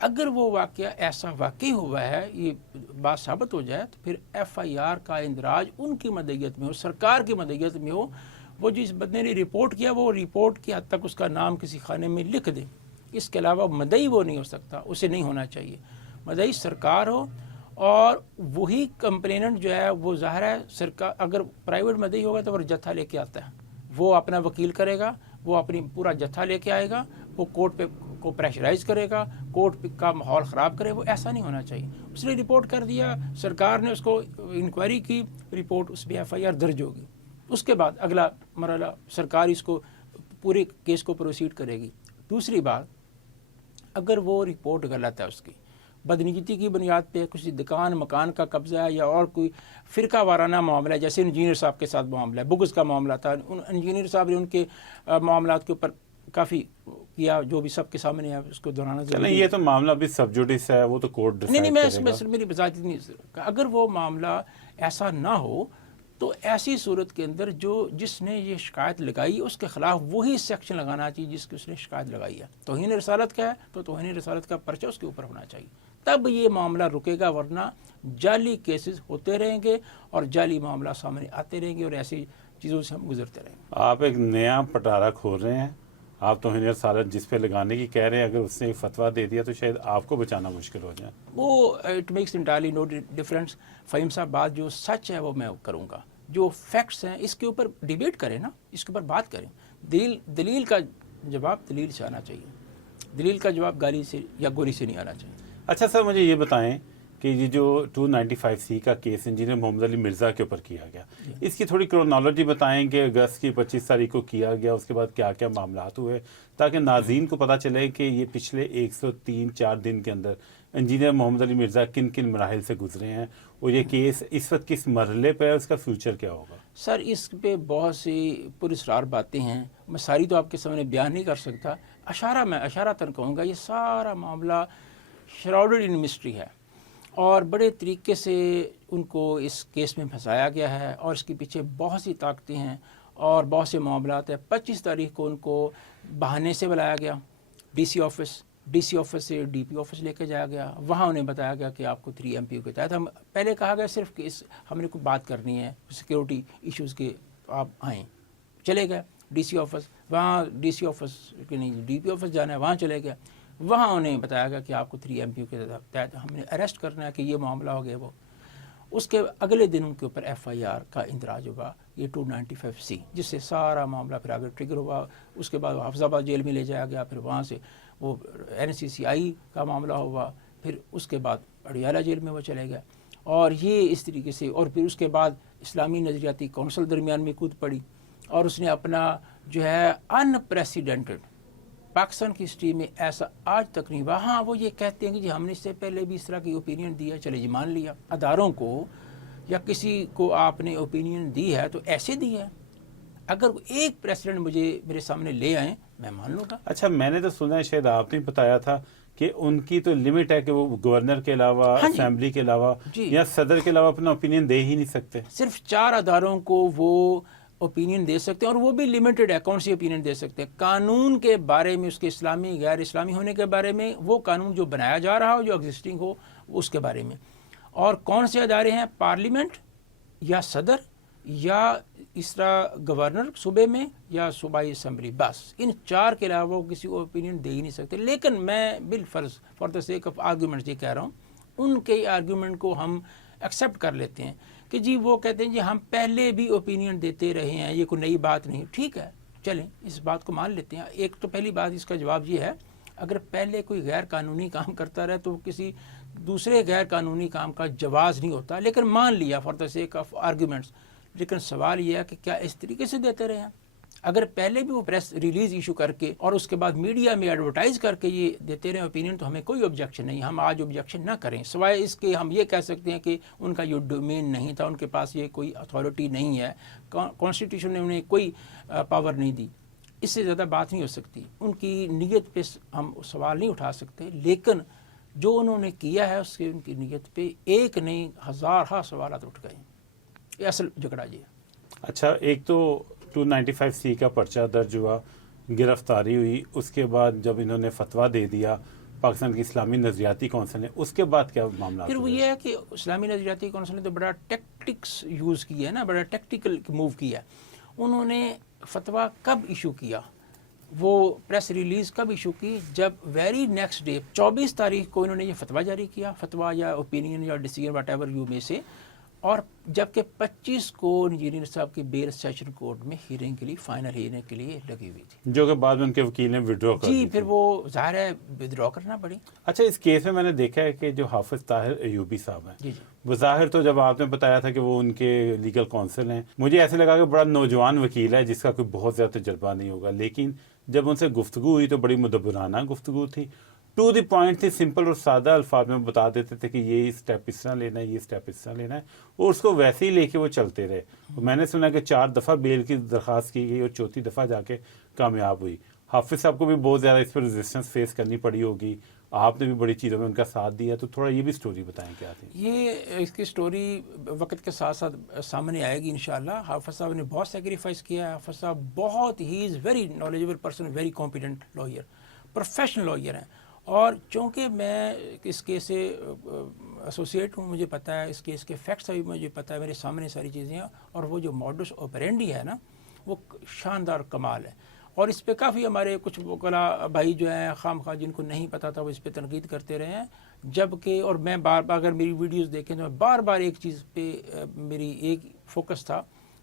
اگر وہ واقعہ ایسا واقعی ہوا ہے، یہ بات ثابت ہو جائے، تو پھر FIR کا اندراج ان کی مدعیت میں ہو، سرکار کی مدعیت میں ہو. وہ جس بندے نے رپورٹ کیا وہ رپورٹ کی حد تک اس کا نام کسی خانے میں لکھ دے، اس کے علاوہ مدعی وہ نہیں ہو سکتا، اسے نہیں ہونا چاہیے. مدعی سرکار ہو، اور وہی کمپلیننٹ جو ہے وہ ظاہر ہے سرکار، اگر پرائیویٹ مدعی ہوگا تو وہ جتھا لے کے آتا ہے، وہ اپنا وکیل کرے گا، وہ اپنی پورا جتھا لے کے آئے گا، وہ کورٹ پہ کو پریشرائز کرے گا، کورٹ کا ماحول خراب کرے. وہ ایسا نہیں ہونا چاہیے. اس نے رپورٹ کر دیا، سرکار نے اس کو انکوائری کی، رپورٹ اس پہ FIR درج ہوگی. اس کے بعد اگلا مرحلہ سرکار اس کو پورے کیس کو پروسیڈ کرے گی. دوسری بات، اگر وہ رپورٹ غلط ہے، اس کی بدنیتی کی بنیاد پہ کچھ دکان مکان کا قبضہ ہے یا اور کوئی فرقہ وارانہ معاملہ ہے، جیسے انجینئر صاحب کے ساتھ معاملہ ہے، بغض کا معاملہ تھا، انجینئر صاحب نے ان کے معاملات کے اوپر کافی کیا، جو بھی سب کے سامنے ہے اس کو دہرانا ضروری ہے. یہ تو معاملہ بھی سب جوڈیس ہے، وہ تو کورٹ ڈیسائیڈ کرے گا. نہیں، میں میری بذات نہیں. اگر وہ معاملہ ایسا نہ ہو تو ایسی صورت کے اندر جس نے یہ شکایت لگائی اس کے خلاف وہی سیکشن لگانا چاہیے جس کی اس نے شکایت لگائی ہے. توہین رسالت کا ہے تو توہین رسالت کا پرچہ اس کے اوپر ہونا چاہیے، تب یہ معاملہ رکے گا. ورنہ جعلی کیسز ہوتے رہیں گے اور جعلی معاملہ سامنے آتے رہیں گے اور ایسی چیزوں سے ہم گزرتے رہیں گے. آپ ایک نیا پٹارا کھول رہے ہیں. آپ توہین رسالت جس پہ لگانے کی کہہ رہے ہیں، اگر اس نے ایک فتویٰ دے دیا تو شاید آپ کو بچانا مشکل ہو جائے. وہ it makes entirely no difference. Fahim صاحب، بات جو سچ ہے وہ میں کروں گا، جو فیکٹس ہیں اس کے اوپر ڈیبیٹ کریں نا، اس کے اوپر بات کریں. دلیل کا جواب دلیل سے آنا چاہیے، دلیل کا جواب گالی سے یا گولی سے نہیں آنا چاہیے. اچھا سر، مجھے یہ بتائیں کہ یہ جو 295C کا کیس انجینئر محمد علی مرزا کے اوپر کیا گیا، اس کی تھوڑی کرونالوجی بتائیں کہ اگست کی 25 تاریخ کو کیا گیا، اس کے بعد کیا کیا معاملات ہوئے، تاکہ ناظرین کو پتہ چلے کہ یہ پچھلے 103-4 دن کے اندر انجینئر محمد علی مرزا کن کن مراحل سے گزرے ہیں، اور یہ کیس اس وقت کس مرحلے پہ ہے، اس کا فیوچر کیا ہوگا. سر، اس پہ بہت سی پراسرار باتیں ہیں، میں ساری تو آپ کے سامنے بیان نہیں کر سکتا. اشارتاً کہوں گا یہ سارا معاملہ شراؤڈڈ ان مسٹری ہے اور بڑے طریقے سے ان کو اس کیس میں پھنسایا گیا ہے اور اس کے پیچھے بہت سی طاقتیں ہیں اور بہت سے معاملات ہیں. 25 تاریخ کو ان کو بہانے سے بلایا گیا ڈی سی آفس سے ڈی پی آفس لے کے جایا گیا. وہاں انہیں بتایا گیا کہ آپ کو 3 MPO کے تحت ہم پہلے کہا گیا صرف کہ ہم نے کوئی بات کرنی ہے سیکیورٹی ایشوز کے آپ آئیں. چلے گئے ڈی سی آفس, وہاں ڈی سی آفس کہ نہیں ڈی پی آفس جانا ہے, وہاں چلے گئے. وہاں انہیں بتایا گیا کہ آپ کو 3 MPO کے تحت ہم نے اریسٹ کرنا ہے کہ یہ معاملہ ہو گیا. وہ اس کے اگلے دن ان کے اوپر FIR کا اندراج ہوا یہ 295C جس سے سارا معاملہ پھر آگے ٹریگر ہوا. اس کے بعد حافظ آباد جیل میں لے جایا گیا, پھر وہاں سے وہ NCCI کا معاملہ ہوا, پھر اس کے بعد اڈیالہ جیل میں وہ چلے گئے. اور یہ اس طریقے سے اور پھر اس کے بعد اسلامی نظریاتی کونسل درمیان میں کود پڑی اور اس نے اپنا جو ہے انپریسیڈنٹڈ پاکستان کی ہسٹری میں ایسا آج تک نہیں ہوا. ہاں وہ یہ کہتے ہیں کہ جی ہم نے اس سے پہلے بھی اس طرح کی اوپینین دی ہے, چلے جی مان لیا. اداروں کو یا کسی کو آپ نے اوپینین دی ہے تو ایسے دی ہے, اگر ایک پریسیڈنٹ میرے سامنے لے آئیں میں مان لوں گا. اچھا میں نے تو سنا ہے شاید آپ نے بتایا تھا کہ ان کی تو لمٹ ہے کہ وہ گورنر کے علاوہ اسمبلی کے علاوہ یا صدر کے علاوہ اپنا اوپینین دے ہی نہیں سکتے. صرف 4 اداروں کو وہ اوپینین دے سکتے ہیں اور وہ بھی لیمیٹڈ ہے. کون سی اوپینین دے سکتے ہیں؟ قانون کے بارے میں, اس کے اسلامی غیر اسلامی ہونے کے بارے میں, وہ قانون جو بنایا جا رہا ہو جو ایگزسٹنگ ہو اس کے بارے میں. اور کون سے ادارے ہیں؟ پارلیمنٹ یا صدر یا اس طرح گورنر صوبے میں یا صوبائی اسمبلی, بس ان 4 کے علاوہ وہ کسی کو اوپینین دے ہی نہیں سکتے. لیکن میں بالفرض for the sake of argument یہ کہہ رہا ہوں, ان کے آرگومنٹ کو ہم ایکسیپٹ کر لیتے ہیں کہ جی وہ کہتے ہیں جی ہم پہلے بھی اوپینین دیتے رہے ہیں, یہ کوئی نئی بات نہیں. ٹھیک ہے چلیں اس بات کو مان لیتے ہیں. ایک تو پہلی بات اس کا جواب یہ ہے اگر پہلے کوئی غیر قانونی کام کرتا رہے تو کسی دوسرے غیر قانونی کام کا جواز نہیں ہوتا. لیکن مان لیا for the sake of arguments. لیکن سوال یہ ہے کہ کیا اس طریقے سے دیتے رہے ہیں؟ اگر پہلے بھی وہ پریس ریلیز ایشو کر کے اور اس کے بعد میڈیا میں ایڈورٹائز کر کے یہ دیتے رہے اوپینین تو ہمیں کوئی آبجیکشن نہیں. ہم آج آبجیکشن نہ کریں سوائے اس کے ہم یہ کہہ سکتے ہیں کہ ان کا یہ ڈومین نہیں تھا, ان کے پاس یہ کوئی اتھارٹی نہیں ہے, کانسٹیٹیوشن نے انہیں کوئی پاور نہیں دی. اس سے زیادہ بات نہیں ہو سکتی. ان کی نیت پہ ہم سوال نہیں اٹھا سکتے, لیکن جو انہوں نے کیا ہے اس کے ان کی نیت پہ ایک نہیں ہزارہ سوالات اٹھ گئے. یہ اصل جھگڑا یہ ہے. اچھا ایک تو 295C کا پرچہ درج ہوا, گرفتاری ہوئی, اس کے بعد جب انہوں نے فتویٰ دے دیا پاکستان کی اسلامی نظریاتی کونسل نے, اس کے بعد کیا معاملہ؟ پھر وہ یہ ہے کہ اسلامی نظریاتی کونسل نے تو بڑا ٹیکٹکس یوز کیا ہے نا, بڑا ٹیکٹیکل موو کیا ہے. انہوں نے فتویٰ کب ایشو کیا, وہ پریس ریلیز کب ایشو کی, جب ویری نیکسٹ ڈے 24 تاریخ کو انہوں نے یہ فتویٰ جاری کیا, فتویٰ یا اوپینین یا ڈیسیژن واٹ ایور یو میں سے, اور جبکہ 25 کو انجینئر صاحب کی بیل سیشن کورٹ میں ہیئرنگ کے لیے فائنل ہیئرنگ کے لیے لگی ہوئی تھی, جو کہ بعد میں ان کے وکیل نے وڈرا کر دی. جی پھر وہ ظاہر ہے وڈرا کرنا پڑی. اچھا اس کیس میں نے دیکھا ہے کہ جو حافظ طاہر ایوبی صاحب ہیں, جی بظاہر تو جب آپ نے بتایا تھا کہ وہ ان کے لیگل کونسل ہیں, مجھے ایسے لگا کہ بڑا نوجوان وکیل ہے جس کا کوئی بہت زیادہ تجربہ نہیں ہوگا, لیکن جب ان سے گفتگو ہوئی تو بڑی مدبرانہ گفتگو تھی, ٹو دی پوائنٹ تھی, سمپل اور سادہ الفاظ میں بتا دیتے تھے کہ یہ اسٹیپ اس طرح لینا ہے, یہ اسٹیپ اس طرح لینا ہے, اور اس کو ویسے ہی لے کے وہ چلتے رہے. میں نے سنا کہ 4 دفعہ بیل کی درخواست کی گئی اور 4تھی دفعہ جا کے کامیاب ہوئی. حافظ صاحب کو بھی بہت زیادہ اس پر ریزسٹنس فیس کرنی پڑی ہوگی, آپ نے بھی بڑی چیزوں میں ان کا ساتھ دیا, تو تھوڑا یہ بھی سٹوری بتائیں کیا تھی. یہ اس کی سٹوری وقت کے ساتھ ساتھ سامنے آئے گی انشاءاللہ. حافظ صاحب نے بہت سیکریفائس کیا ہے. حافظ صاحب بہت ہی is very knowledgeable person, very competent lawyer, professional lawyer ہیں. اور چونکہ میں اس کیس سے ایسوسیٹ ہوں, مجھے پتہ ہے اس کیس کے فیکٹس بھی مجھے پتہ ہے, میرے سامنے ساری چیزیں ہیں, اور وہ جو موڈس آپرینڈی ہے نا وہ شاندار کمال ہے. اور اس پہ کافی ہمارے کچھ وکلاء بھائی جو ہیں خام خواہ جن کو نہیں پتہ تھا وہ اس پہ تنقید کرتے رہے ہیں, جبکہ اور میں بار بار اگر میری ویڈیوز دیکھیں تو میں بار بار ایک چیز پہ میری ایک فوکس تھا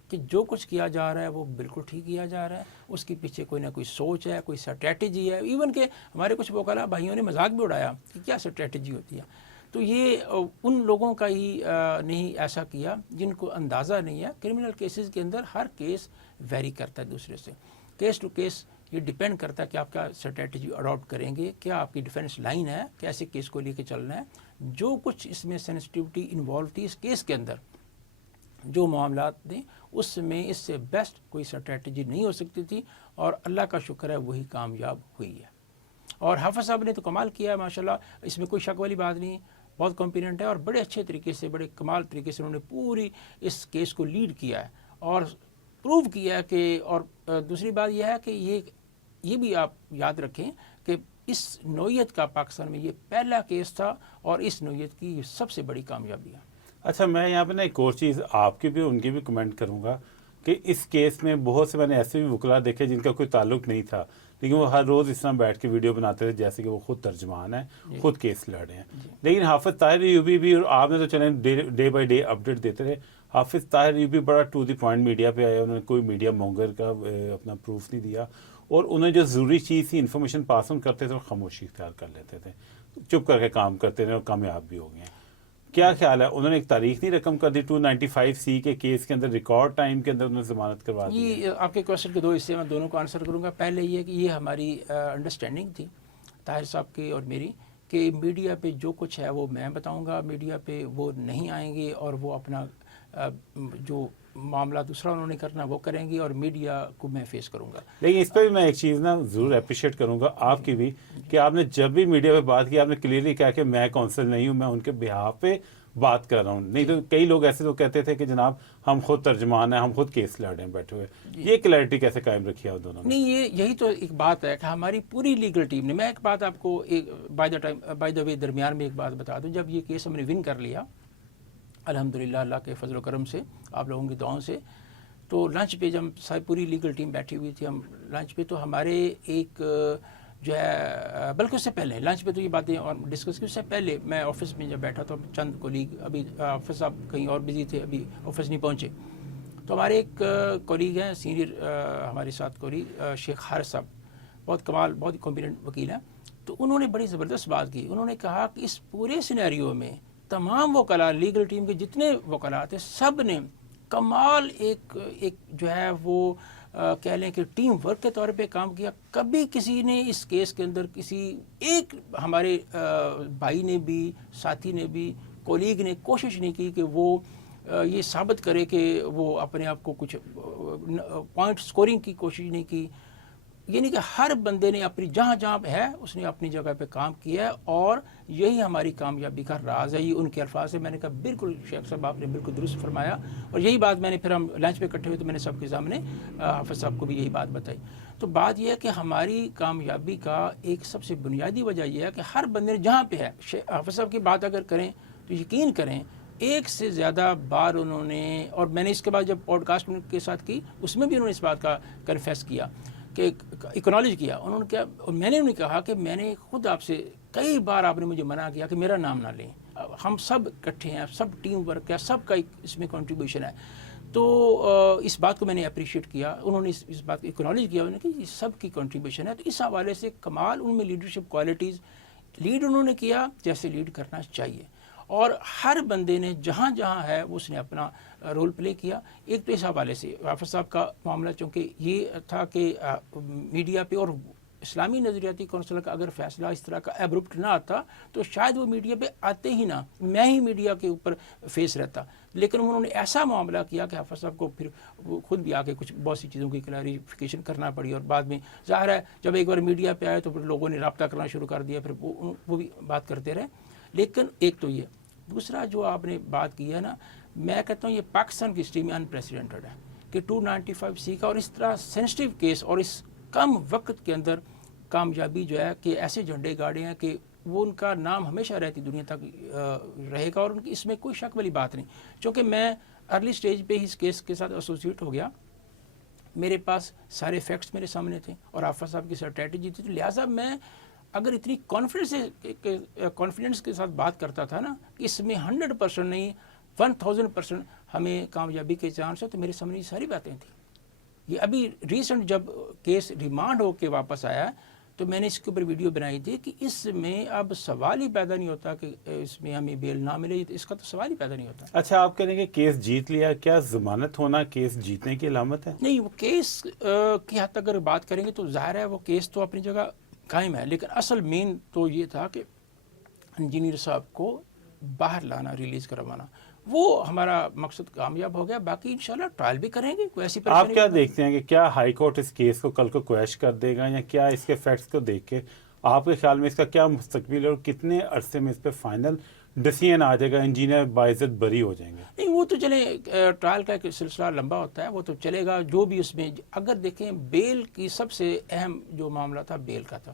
کہ جو کچھ کیا جا رہا ہے وہ بالکل ٹھیک کیا جا رہا ہے, اس کے پیچھے کوئی نہ کوئی سوچ ہے, کوئی اسٹریٹجی ہے. ایون کہ ہمارے کچھ وکلاء بھائیوں نے مذاق بھی اڑایا کہ کیا اسٹریٹجی ہوتی ہے. تو یہ ان لوگوں کا ہی نہیں ایسا کیا جن کو اندازہ نہیں ہے. کرمنل کیسز کے اندر ہر کیس ویری کرتا ہے دوسرے سے, کیس ٹو کیس یہ ڈیپینڈ کرتا ہے کہ آپ کا اسٹریٹجی اڈاپٹ کریں گے, کیا آپ کی ڈیفینس لائن ہے, کیسے کیس کو لے کے چلنا ہے. جو کچھ اس میں سینسٹیوٹی انوالو تھی اس کیس کے اندر, جو معاملات تھے اس میں اس سے بیسٹ کوئی اسٹریٹجی نہیں ہو سکتی تھی, اور اللہ کا شکر ہے وہی کامیاب ہوئی ہے. اور حافظ صاحب نے تو کمال کیا ہے ماشاءاللہ، اس میں کوئی شک والی بات نہیں، بہت کمپیٹنٹ ہے اور بڑے اچھے طریقے سے، بڑے کمال طریقے سے انہوں نے پوری اس کیس کو لیڈ کیا ہے اور پروو کیا ہے کہ، اور دوسری بات یہ ہے کہ یہ بھی آپ یاد رکھیں کہ اس نوعیت کا پاکستان میں یہ پہلا کیس تھا اور اس نوعیت کی یہ سب سے بڑی کامیابی ہے۔ اچھا، میں یہاں پہ نا ایک اور چیز آپ کی بھی ان کی بھی کمنٹ کروں گا کہ اس کیس میں بہت سے میں نے ایسے بھی وکلا دیکھے جن کا کوئی تعلق نہیں تھا، لیکن وہ ہر روز اس طرح بیٹھ کے ویڈیو بناتے تھے جیسے کہ وہ خود ترجمان ہیں، خود کیس لڑ رہے ہیں۔ لیکن حافظ طاہر ایوبی بھی، اور آپ نے تو چلیں ڈے بائی ڈے اپڈیٹ دیتے رہے، حافظ طاہر ایوبی بڑا ٹو دی پوائنٹ میڈیا پہ آئے، انہوں نے کوئی میڈیا مونگر کا اپنا پروف نہیں دیا، اور انہیں جو ضروری چیز تھی انفارمیشن پاس آن کرتے تھے اور خاموشی اختیار کر لیتے تھے، چپ کر کے کام کرتے رہے اور کامیاب بھی ہو گئے ہیں۔ کیا خیال ہے، انہوں نے ایک تاریخ نہیں رقم کر دی 295C کے کیس کے اندر، ریکارڈ ٹائم کے اندر انہوں نے ضمانت کروا دی؟ یہ آپ کے کوشچن کے دو حصے میں دونوں کو آنسر کروں گا۔ پہلے یہ کہ یہ ہماری انڈرسٹینڈنگ تھی طاہر صاحب کی اور میری کہ میڈیا پہ جو کچھ ہے وہ میں بتاؤں گا، میڈیا پہ وہ نہیں آئیں گے اور وہ اپنا جو معاملہ دوسرا انہوں نے کرنا وہ کریں گے اور میڈیا کو میں فیس کروں گا۔ لیکن اس پہ بھی میں ایک چیز نا ضرور اپریشیٹ کروں گا آپ کی بھی، کہ آپ نے جب بھی میڈیا پہ بات کی آپ نے کلیئرلی کہا کہ میں کونسل نہیں ہوں، میں ان کے بہاف پہ بات کر رہا ہوں، نہیں تو کئی لوگ ایسے تو کہتے تھے کہ جناب ہم خود ترجمان ہیں، ہم خود کیس لڑ رہے ہیں بیٹھے ہوئے۔ یہ کلیئرٹی کیسے قائم رکھی ہے دونوں نے؟ نہیں، یہی تو ایک بات ہے کہ ہماری پوری لیگل ٹیم نے، میں ایک بات آپ کو بائی دا وے درمیان میں ایک بات بتا دوں، جب یہ کیس ہم نے ون کر لیا الحمدللہ اللہ کے فضل و کرم سے، آپ لوگوں کی دعاؤں سے، تو لنچ پہ جب ہم پوری لیگل ٹیم بیٹھی ہوئی تھی، ہم لنچ پہ تو ہمارے ایک جو ہے، بلکہ اس سے پہلے لنچ پہ تو یہ باتیں اور ڈسکس کی، اس سے پہلے میں آفس میں جب بیٹھا تو چند کولیگ، ابھی حافظ صاحب کہیں اور بزی تھے، ابھی آفس نہیں پہنچے، تو ہمارے ایک کولیگ ہیں سینئر ہمارے ساتھ کولیگ شیخ حارث صاحب، بہت کمال، بہت ہی کمپیٹنٹ وکیل ہیں، تو انہوں نے بڑی زبردست بات کی، انہوں نے کہا کہ اس پورے سینیریو میں تمام وکلاء، لیگل ٹیم کے جتنے وکلاء تھے، سب نے کمال ایک جو ہے وہ کہہ لیں کہ ٹیم ورک کے طور پہ کام کیا۔ کبھی کسی نے اس کیس کے اندر کسی ایک ہمارے بھائی نے بھی، ساتھی نے بھی، کولیگ نے کوشش نہیں کی کہ وہ یہ ثابت کرے کہ وہ اپنے آپ کو کچھ پوائنٹ سکورنگ کی کوشش نہیں کی، یعنی کہ ہر بندے نے اپنی جہاں جہاں ہے اس نے اپنی جگہ پہ کام کیا ہے، اور یہی ہماری کامیابی کا راز ہے۔ یہ ان کے الفاظ سے میں نے کہا بالکل شیخ صاحب آپ نے بالکل درست فرمایا، اور یہی بات میں نے پھر ہم لنچ پہ اکٹھے ہوئے تو میں نے سب کے سامنے حافظ صاحب کو بھی یہی بات بتائی۔ تو بات یہ ہے کہ ہماری کامیابی کا ایک سب سے بنیادی وجہ یہ ہے کہ ہر بندے نے جہاں پہ ہے، حافظ صاحب کی بات اگر کریں تو یقین کریں ایک سے زیادہ بار انہوں نے، اور میں نے اس کے بعد جب پوڈ کاسٹ کے ساتھ کی اس میں بھی انہوں نے اس بات کا کنفیس کیا کہ اکنالج کیا، انہوں نے کیا، اور میں نے انہیں کہا کہ میں نے خود آپ سے کئی بار، آپ نے مجھے منع کیا کہ میرا نام نہ لیں، ہم سب اکٹھے ہیں، سب ٹیم ورک ہے، سب کا اس میں کنٹریبیوشن ہے۔ تو اس بات کو میں نے اپریشیٹ کیا، انہوں نے اس بات کو اکنالج کیا، انہوں نے کہ یہ سب کی کنٹریبیوشن ہے، تو اس حوالے سے کمال ان میں لیڈرشپ کوالٹیز، لیڈ انہوں نے کیا جیسے لیڈ کرنا چاہیے، اور ہر بندے نے جہاں جہاں ہے اس نے اپنا رول پلے کیا۔ ایک تو اس حوالے سے حافظ صاحب کا معاملہ چونکہ یہ تھا کہ میڈیا پہ اور اسلامی نظریاتی کونسل کا اگر فیصلہ اس طرح کا ایبرپٹ نہ آتا تو شاید وہ میڈیا پہ آتے ہی نہ، میں ہی میڈیا کے اوپر فیس رہتا، لیکن انہوں نے ایسا معاملہ کیا کہ حافظ صاحب کو پھر وہ خود بھی آگے کچھ بہت سی چیزوں کی کلیریفیکیشن کرنا پڑی، اور بعد میں ظاہر ہے جب ایک بار میڈیا پہ آئے تو پھر لوگوں نے رابطہ کرنا شروع کر دیا، پھر وہ بھی بات کرتے رہے۔ لیکن ایک تو یہ، دوسرا جو آپ نے بات کی ہے نا، میں کہتا ہوں یہ پاکستان کی ہسٹری میں انپریسیڈنٹڈ ہے کہ 295C کا اور اس طرح سینسٹیو کیس اور اس کم وقت کے اندر کامیابی جو ہے کہ ایسے جھنڈے گاڑے ہیں کہ وہ ان کا نام ہمیشہ رہتی دنیا تک رہے گا، اور ان کی اس میں کوئی شک والی بات نہیں، چونکہ میں ارلی سٹیج پہ ہی اس کیس کے ساتھ ایسوسیٹ ہو گیا، میرے پاس سارے فیکٹس میرے سامنے تھے اور حافظ صاحب کی اسٹریٹجی تھی، تو لہٰذا میں اگر اتنی کانفیڈنس کے ساتھ بات کرتا تھا نا کہ اس میں 100% نہیں 1000% ہمیں کامیابی کے چانس ہے، تو میرے سامنے یہ ساری باتیں تھیں۔ یہ ابھی ریسنٹ جب کیس ریمانڈ ہو کے واپس آیا تو میں نے اس کے اوپر ویڈیو بنائی تھی کہ اس میں اب سوال ہی پیدا نہیں ہوتا کہ اس میں ہمیں بیل نہ ملے، اس کا تو سوال ہی پیدا نہیں ہوتا۔ اچھا، آپ کہیں گے کیس جیت لیا، کیا ضمانت ہونا کیس جیتنے کی علامت ہے؟ نہیں، وہ کیس کی حد تک اگر بات کریں گے تو ظاہر ہے وہ کیس تو اپنی جگہ قائم ہے، لیکن اصل مین تو یہ تھا کہ انجینئر صاحب کو باہر لانا، ریلیز کروانا، وہ ہمارا مقصد کامیاب ہو گیا۔ باقی انشاءاللہ ٹرائل بھی کریں گے، کوئی ایسی پریشانی آپ کیا دیکھتے ہیں کہ کیا ہائی کورٹ اس کیس کو کل کو کویش کر دے گا، یا کیا اس کے فیکٹس کو دیکھ کے آپ کے خیال میں اس کا کیا مستقبل ہے اور کتنے عرصے میں اس پہ فائنل ڈیسیژن آ جائے گا، انجینئر باعزت بری ہو جائیں گے؟ نہیں، وہ تو چلیں ٹرائل کا ایک سلسلہ لمبا ہوتا ہے، وہ تو چلے گا جو بھی اس میں. اگر دیکھیں بیل کی سب سے اہم جو معاملہ تھا بیل کا تھا،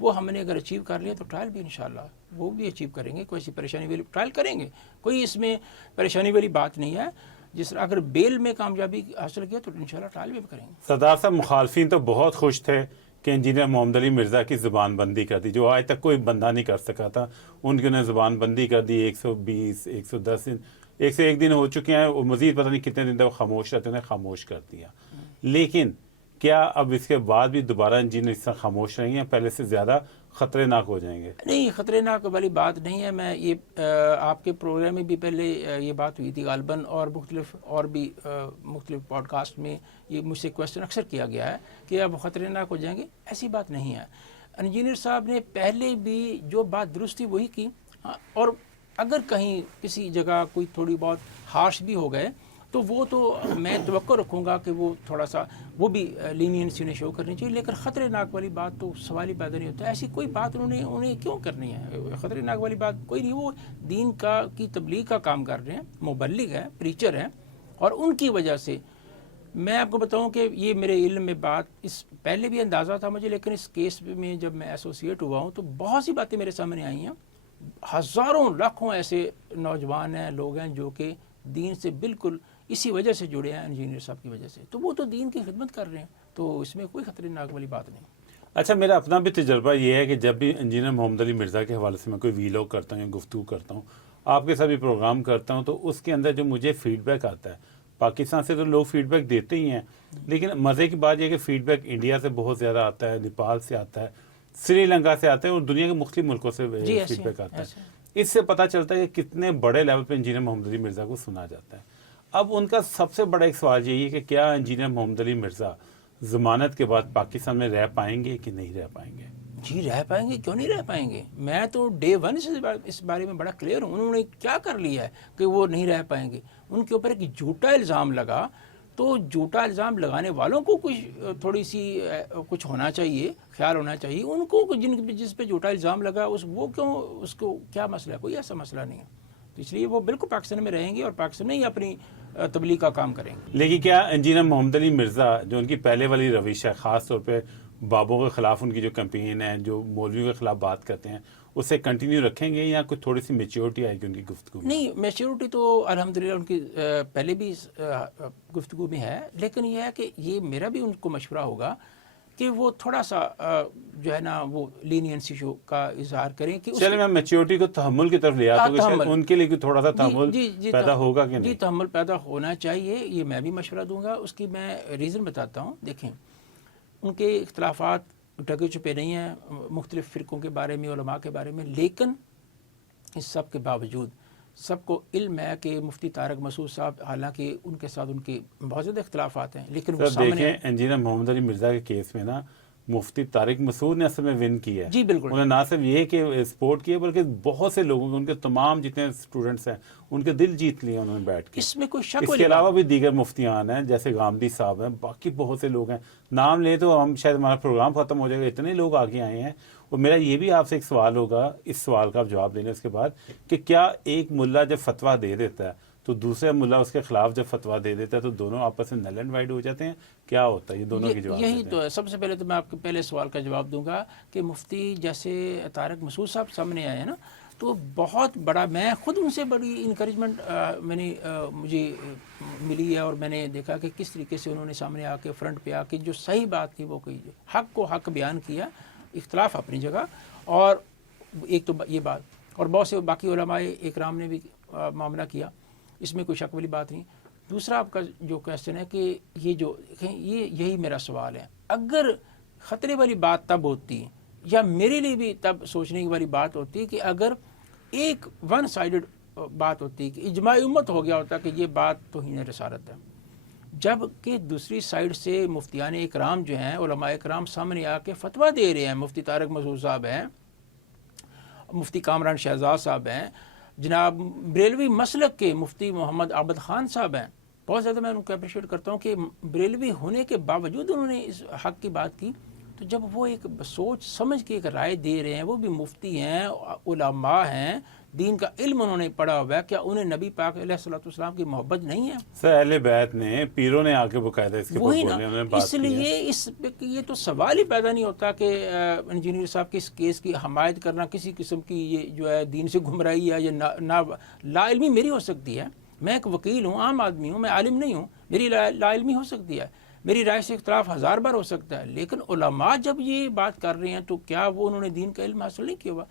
وہ ہم نے اگر اچیو کر لیا تو ٹرائل بھی انشاءاللہ وہ بھی اچیو کریں گے. کوئی ایسی پریشانی والی ٹرائل کریں گے، کوئی اس میں پریشانی والی بات نہیں ہے. جس طرح اگر بیل میں کامیابی حاصل کیا تو انشاءاللہ ٹرائل بھی کریں گے. سردار صاحب، مخالفین تو بہت خوش تھے کہ انجینئر محمد علی مرزا کی زبان بندی کر دی، جو آج تک کوئی بندہ نہیں کر سکا تھا. ان کی انہیں زبان بندی کر دی. 120 110 دن 101 دن ہو چکے ہیں، وہ مزید پتہ نہیں کتنے دن تک وہ خاموش رہتے، انہیں خاموش کر دیا. لیکن کیا اب اس کے بعد بھی دوبارہ انجینئر اس طرح خاموش رہیں گے، پہلے سے زیادہ خطرے ناک ہو جائیں گے؟ نہیں، خطرے ناک والی بات نہیں ہے. میں یہ آپ کے پروگرام میں بھی پہلے یہ بات ہوئی تھی غالباً، اور مختلف پوڈ کاسٹ میں یہ مجھ سے کویسچن اکثر کیا گیا ہے کہ اب خطرے ناک ہو جائیں گے. ایسی بات نہیں ہے. انجینئر صاحب نے پہلے بھی جو بات درست تھی وہی کی، اور اگر کہیں کسی جگہ کوئی تھوڑی بہت ہارش بھی ہو گئے تو وہ تو میں توقع رکھوں گا کہ وہ تھوڑا سا وہ بھی لینینسی انہیں شو کرنی چاہیے. لیکن خطرے ناک والی بات تو سوال ہی پیدا نہیں ہوتا. ایسی کوئی بات انہیں کیوں کرنی ہے؟ خطرے ناک والی بات کوئی نہیں. وہ دین کی تبلیغ کا کام کر رہے ہیں، مبلغ ہیں، پریچر ہیں، اور ان کی وجہ سے میں آپ کو بتاؤں کہ یہ میرے علم میں بات اس پہلے بھی اندازہ تھا مجھے، لیکن اس کیس میں جب میں ایسوسیٹ ہوا ہوں تو بہت سی باتیں میرے سامنے آئی ہیں. ہزاروں لاکھوں ایسے نوجوان ہیں، لوگ ہیں جو کہ دین سے بالکل اسی وجہ سے جڑے ہیں، انجینئر صاحب کی وجہ سے. تو وہ تو دین کی خدمت کر رہے ہیں، تو اس میں کوئی خطرے ناک والی بات نہیں. اچھا، میرا اپنا بھی تجربہ یہ ہے کہ جب بھی انجینئر محمد علی مرزا کے حوالے سے میں کوئی ویلاگ کرتا ہوں یا گفتگو کرتا ہوں، آپ کے ساتھ بھی پروگرام کرتا ہوں، تو اس کے اندر جو مجھے فیڈ بیک آتا ہے، پاکستان سے تو لوگ فیڈ بیک دیتے ہی ہیں، لیکن مزے کی بات یہ ہے کہ فیڈ بیک انڈیا سے بہت زیادہ آتا ہے، نیپال سے آتا ہے، سری لنکا سے آتا ہے، اور دنیا کے مختلف ملکوں سے فیڈ بیک آتا ہے. اس سے پتہ چلتا ہے کہ کتنے بڑے لیول پہ انجینئر محمد علی مرزا کو سنا جاتا ہے. اب ان کا سب سے بڑا ایک سوال یہی ہے کہ کیا انجینئر محمد علی مرزا ضمانت کے بعد پاکستان میں رہ پائیں گے کہ نہیں رہ پائیں گے؟ جی رہ پائیں گے، کیوں نہیں رہ پائیں گے. میں تو ڈے ون سے اس بارے میں بڑا کلیئر ہوں. انہوں نے کیا کر لیا ہے کہ وہ نہیں رہ پائیں گے؟ ان کے اوپر ایک جھوٹا الزام لگا، تو جھوٹا الزام لگانے والوں کو تھوڑی سی کچھ ہونا چاہیے، خیال ہونا چاہیے. ان کو جس پہ جھوٹا الزام لگا وہ کیوں، اس کو کیا مسئلہ ہے؟ کوئی ایسا مسئلہ نہیں ہے. تو اس لیے وہ بالکل پاکستان میں رہیں گے اور پاکستان میں ہی اپنی تبلیغ کا کام کریں گے. لیکن کیا انجینئر محمد علی مرزا جو ان کی پہلے والی روش ہے، خاص طور پہ بابوں کے خلاف ان کی جو کیمپین ہے، جو مولویوں کے خلاف بات کرتے ہیں، اسے کنٹینیو رکھیں گے یا کوئی تھوڑی سی میچیورٹی آئے گی ان کی گفتگو میں؟ نہیں، میچیورٹی تو الحمدللہ ان کی پہلے بھی گفتگو میں ہے، لیکن یہ ہے کہ یہ میرا بھی ان کو مشورہ ہوگا کہ وہ تھوڑا سا جو ہے نا وہ لینینسی شو کا اظہار کریں. کہ چلے میں میچیورٹی کو تحمل کی طرف لے آتا ہوں کہ شاید ان کے لیے تھوڑا سا تحمل پیدا ہوگا کہ نہیں؟ جی تحمل پیدا ہونا چاہیے، یہ میں بھی مشورہ دوں گا. اس کی میں ریزن بتاتا ہوں. دیکھیں، ان کے اختلافات ڈگے چھپے نہیں ہیں مختلف فرقوں کے بارے میں، علماء کے بارے میں، لیکن اس سب کے باوجود سب کو علم ہے کہ مفتی طارق مسعود صاحب، حالانکہ ان کے ساتھ ان کے بہت زیادہ اختلافات ہیں، لیکن وہ سامنے دیکھیں انجینئر محمد علی مرزا کے کیس میں نا مفتی طارق مسعود نے اصل میں ون کیا ہے. جی بالکل. انہوں نے نہ صرف یہ کہ سپورٹ کیا بلکہ بہت سے لوگوں کے، ان کے تمام جتنے اسٹوڈنٹس ہیں ان کے دل جیت لیے انہوں نے بیٹھ کے. اس میں کوئی شک اس کے علاوہ بھی دیگر مفتیان ہیں جیسے غامدی صاحب ہیں، باقی بہت سے لوگ ہیں. نام لیں تو ہم شاید ہمارا پروگرام ختم ہو جائے گا، اتنے لوگ آگے آئے ہیں. اور میرا یہ بھی آپ سے ایک سوال ہوگا، اس سوال کا آپ جواب دیں اس کے بعد، کہ کیا ایک ملا جب فتویٰ دے دیتا ہے تو دوسرے ملا اس کے خلاف جب فتویٰ دے دیتا ہے تو دونوں آپس میں نل اینڈ وائڈ ہو جاتے ہیں؟ کیا ہوتا ہے یہ دونوں کی جواب؟ یہی تو ہے. سب سے پہلے تو میں آپ کے پہلے سوال کا جواب دوں گا کہ مفتی جیسے طارق مسعود صاحب سامنے آئے ہیں نا، تو بہت بڑا، میں خود ان سے بڑی انکریجمنٹ مجھے ملی ہے، اور میں نے دیکھا کہ کس طریقے سے انہوں نے سامنے آ کے فرنٹ پہ آ کے جو صحیح بات تھی وہ کوئی حق کو حق بیان کیا، اختلاف اپنی جگہ. اور ایک تو یہ بات، اور بہت سے باقی علماء اکرام نے بھی معاملہ کیا، اس میں کوئی شک والی بات نہیں. دوسرا آپ کا جو کویسچن ہے کہ یہ جو یہی میرا سوال ہے، اگر خطرے والی بات تب ہوتی، یا میرے لیے بھی تب سوچنے والی بات ہوتی کہ اگر ایک ون سائیڈڈ بات ہوتی کہ اجماع امت ہو گیا ہوتا کہ یہ بات توہین رسالت ہے، جب کہ دوسری سائیڈ سے مفتیان اکرام جو ہیں، علماء اکرام سامنے آ کے فتویٰ دے رہے ہیں. مفتی طارق مسعود صاحب ہیں، مفتی کامران شہزاد صاحب ہیں، جناب بریلوی مسلک کے مفتی محمد عابد خان صاحب ہیں. بہت زیادہ میں ان کو اپریشیٹ کرتا ہوں کہ بریلوی ہونے کے باوجود انہوں نے اس حق کی بات کی. تو جب وہ ایک سوچ سمجھ کے ایک رائے دے رہے ہیں، وہ بھی مفتی ہیں، علماء ہیں، دین کا علم انہوں نے پڑھا ہوا ہے، کیا انہیں نبی پاک علیہ الصلوۃ والسلام کی محبت نہیں ہے؟ سر اہل بیت نے، پیروں نے آ کے باقاعدہ اس کے اوپر وہی نا، بولے، انہوں نے بات اس کی ہے۔ لیے یہ تو سوال ہی پیدا نہیں ہوتا کہ انجینئر صاحب کی اس کیس کی حمایت کرنا کسی قسم کی یہ جو ہے دین سے گمراہی ہے یا لا علمی میری ہو سکتی ہے۔ میں ایک وکیل ہوں، عام آدمی ہوں، میں عالم نہیں ہوں، میری لا علمی ہو سکتی ہے، میری رائے سے اختلاف 1000 بار ہو سکتا ہے، لیکن علماء جب یہ بات کر رہے ہیں تو کیا وہ انہوں نے دین کا علم حاصل نہیں کیا ہوا؟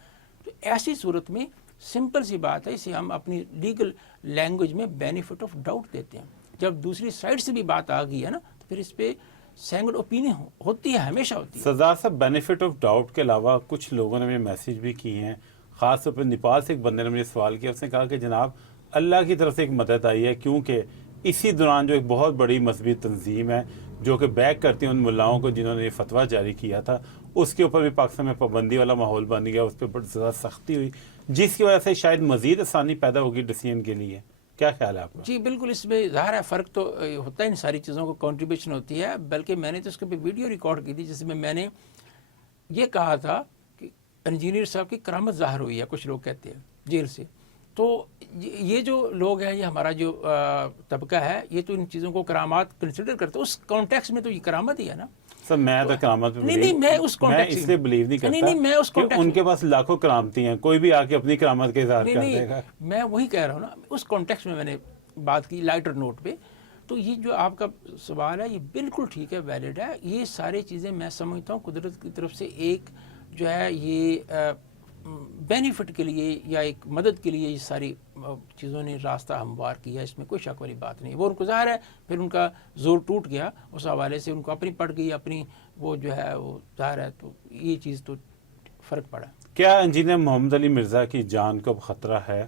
تو ایسی صورت میں سمپل سی بات ہے، اسے ہم اپنی لیگل لینگویج میں بینیفٹ آف ڈاؤٹ دیتے ہیں۔ جب دوسری سائڈ سے بھی بات آ گئی ہے نا تو پھر اس پہ سینگڈ اوپینین ہوتی ہے، ہمیشہ ہوتی ہے۔ سردار صاحب، بینیفٹ آف ڈاؤٹ کے علاوہ کچھ لوگوں نے مجھے میسیج بھی کی ہیں، خاص طور پر نیپال سے ایک بندے نے مجھے سوال کیا، اس نے کہا کہ جناب اللہ کی طرف سے ایک مدد آئی ہے، کیونکہ اسی دوران جو ایک بہت بڑی مذہبی تنظیم ہے جو کہ بیک کرتی ہے ان ملاؤں کو جنہوں نے یہ فتویٰ جاری کیا تھا، اس کے اوپر بھی پاکستان میں پابندی والا ماحول بن گیا، اس پہ بڑی زیادہ سختی ہوئی، جس کی وجہ سے شاید مزید آسانی پیدا ہوگی ڈیسیژن کے لیے۔ کیا خیال ہے آپ کا؟ جی بالکل، اس میں ظاہر ہے فرق تو ہوتا ہے، ان ساری چیزوں کو کنٹریبیوشن ہوتی ہے، بلکہ میں نے تو اس کے پہ ویڈیو ریکارڈ کی تھی جس میں نے یہ کہا تھا کہ انجینئر صاحب کی کرامت ظاہر ہوئی ہے، کچھ لوگ کہتے ہیں جیل سے۔ تو یہ جو لوگ ہیں، یہ ہمارا جو طبقہ ہے، یہ تو ان چیزوں کو کرامات کنسیڈر کرتے ہیں، اس کانٹیکس میں تو یہ کرامت ہی ہے نا۔ سر میں تو کرامت میں اس میں اس لیے بلیو نہیں کرتا کہ ان کے پاس لاکھوں کرامتی ہیں، کوئی بھی آ کے اپنی کرامت کا اظہار کر دے گا۔ میں وہی کہہ رہا ہوں نا، اس کانٹیکس میں نے بات کی لائٹر نوٹ پہ۔ تو یہ جو آپ کا سوال ہے یہ بالکل ٹھیک ہے، ویلڈ ہے۔ یہ ساری چیزیں میں سمجھتا ہوں قدرت کی طرف سے ایک جو ہے یہ بینیفٹ کے لیے یا ایک مدد کے لیے یہ ساری چیزوں نے راستہ ہموار کیا، اس میں کوئی شک والی بات نہیں۔ وہ ان کو ظاہر ہے پھر ان کا زور ٹوٹ گیا، اس حوالے سے ان کو اپنی پڑ گئی، اپنی وہ جو ہے وہ ظاہر ہے، تو یہ چیز تو فرق پڑا۔ کیا انجینئر محمد علی مرزا کی جان کو خطرہ ہے؟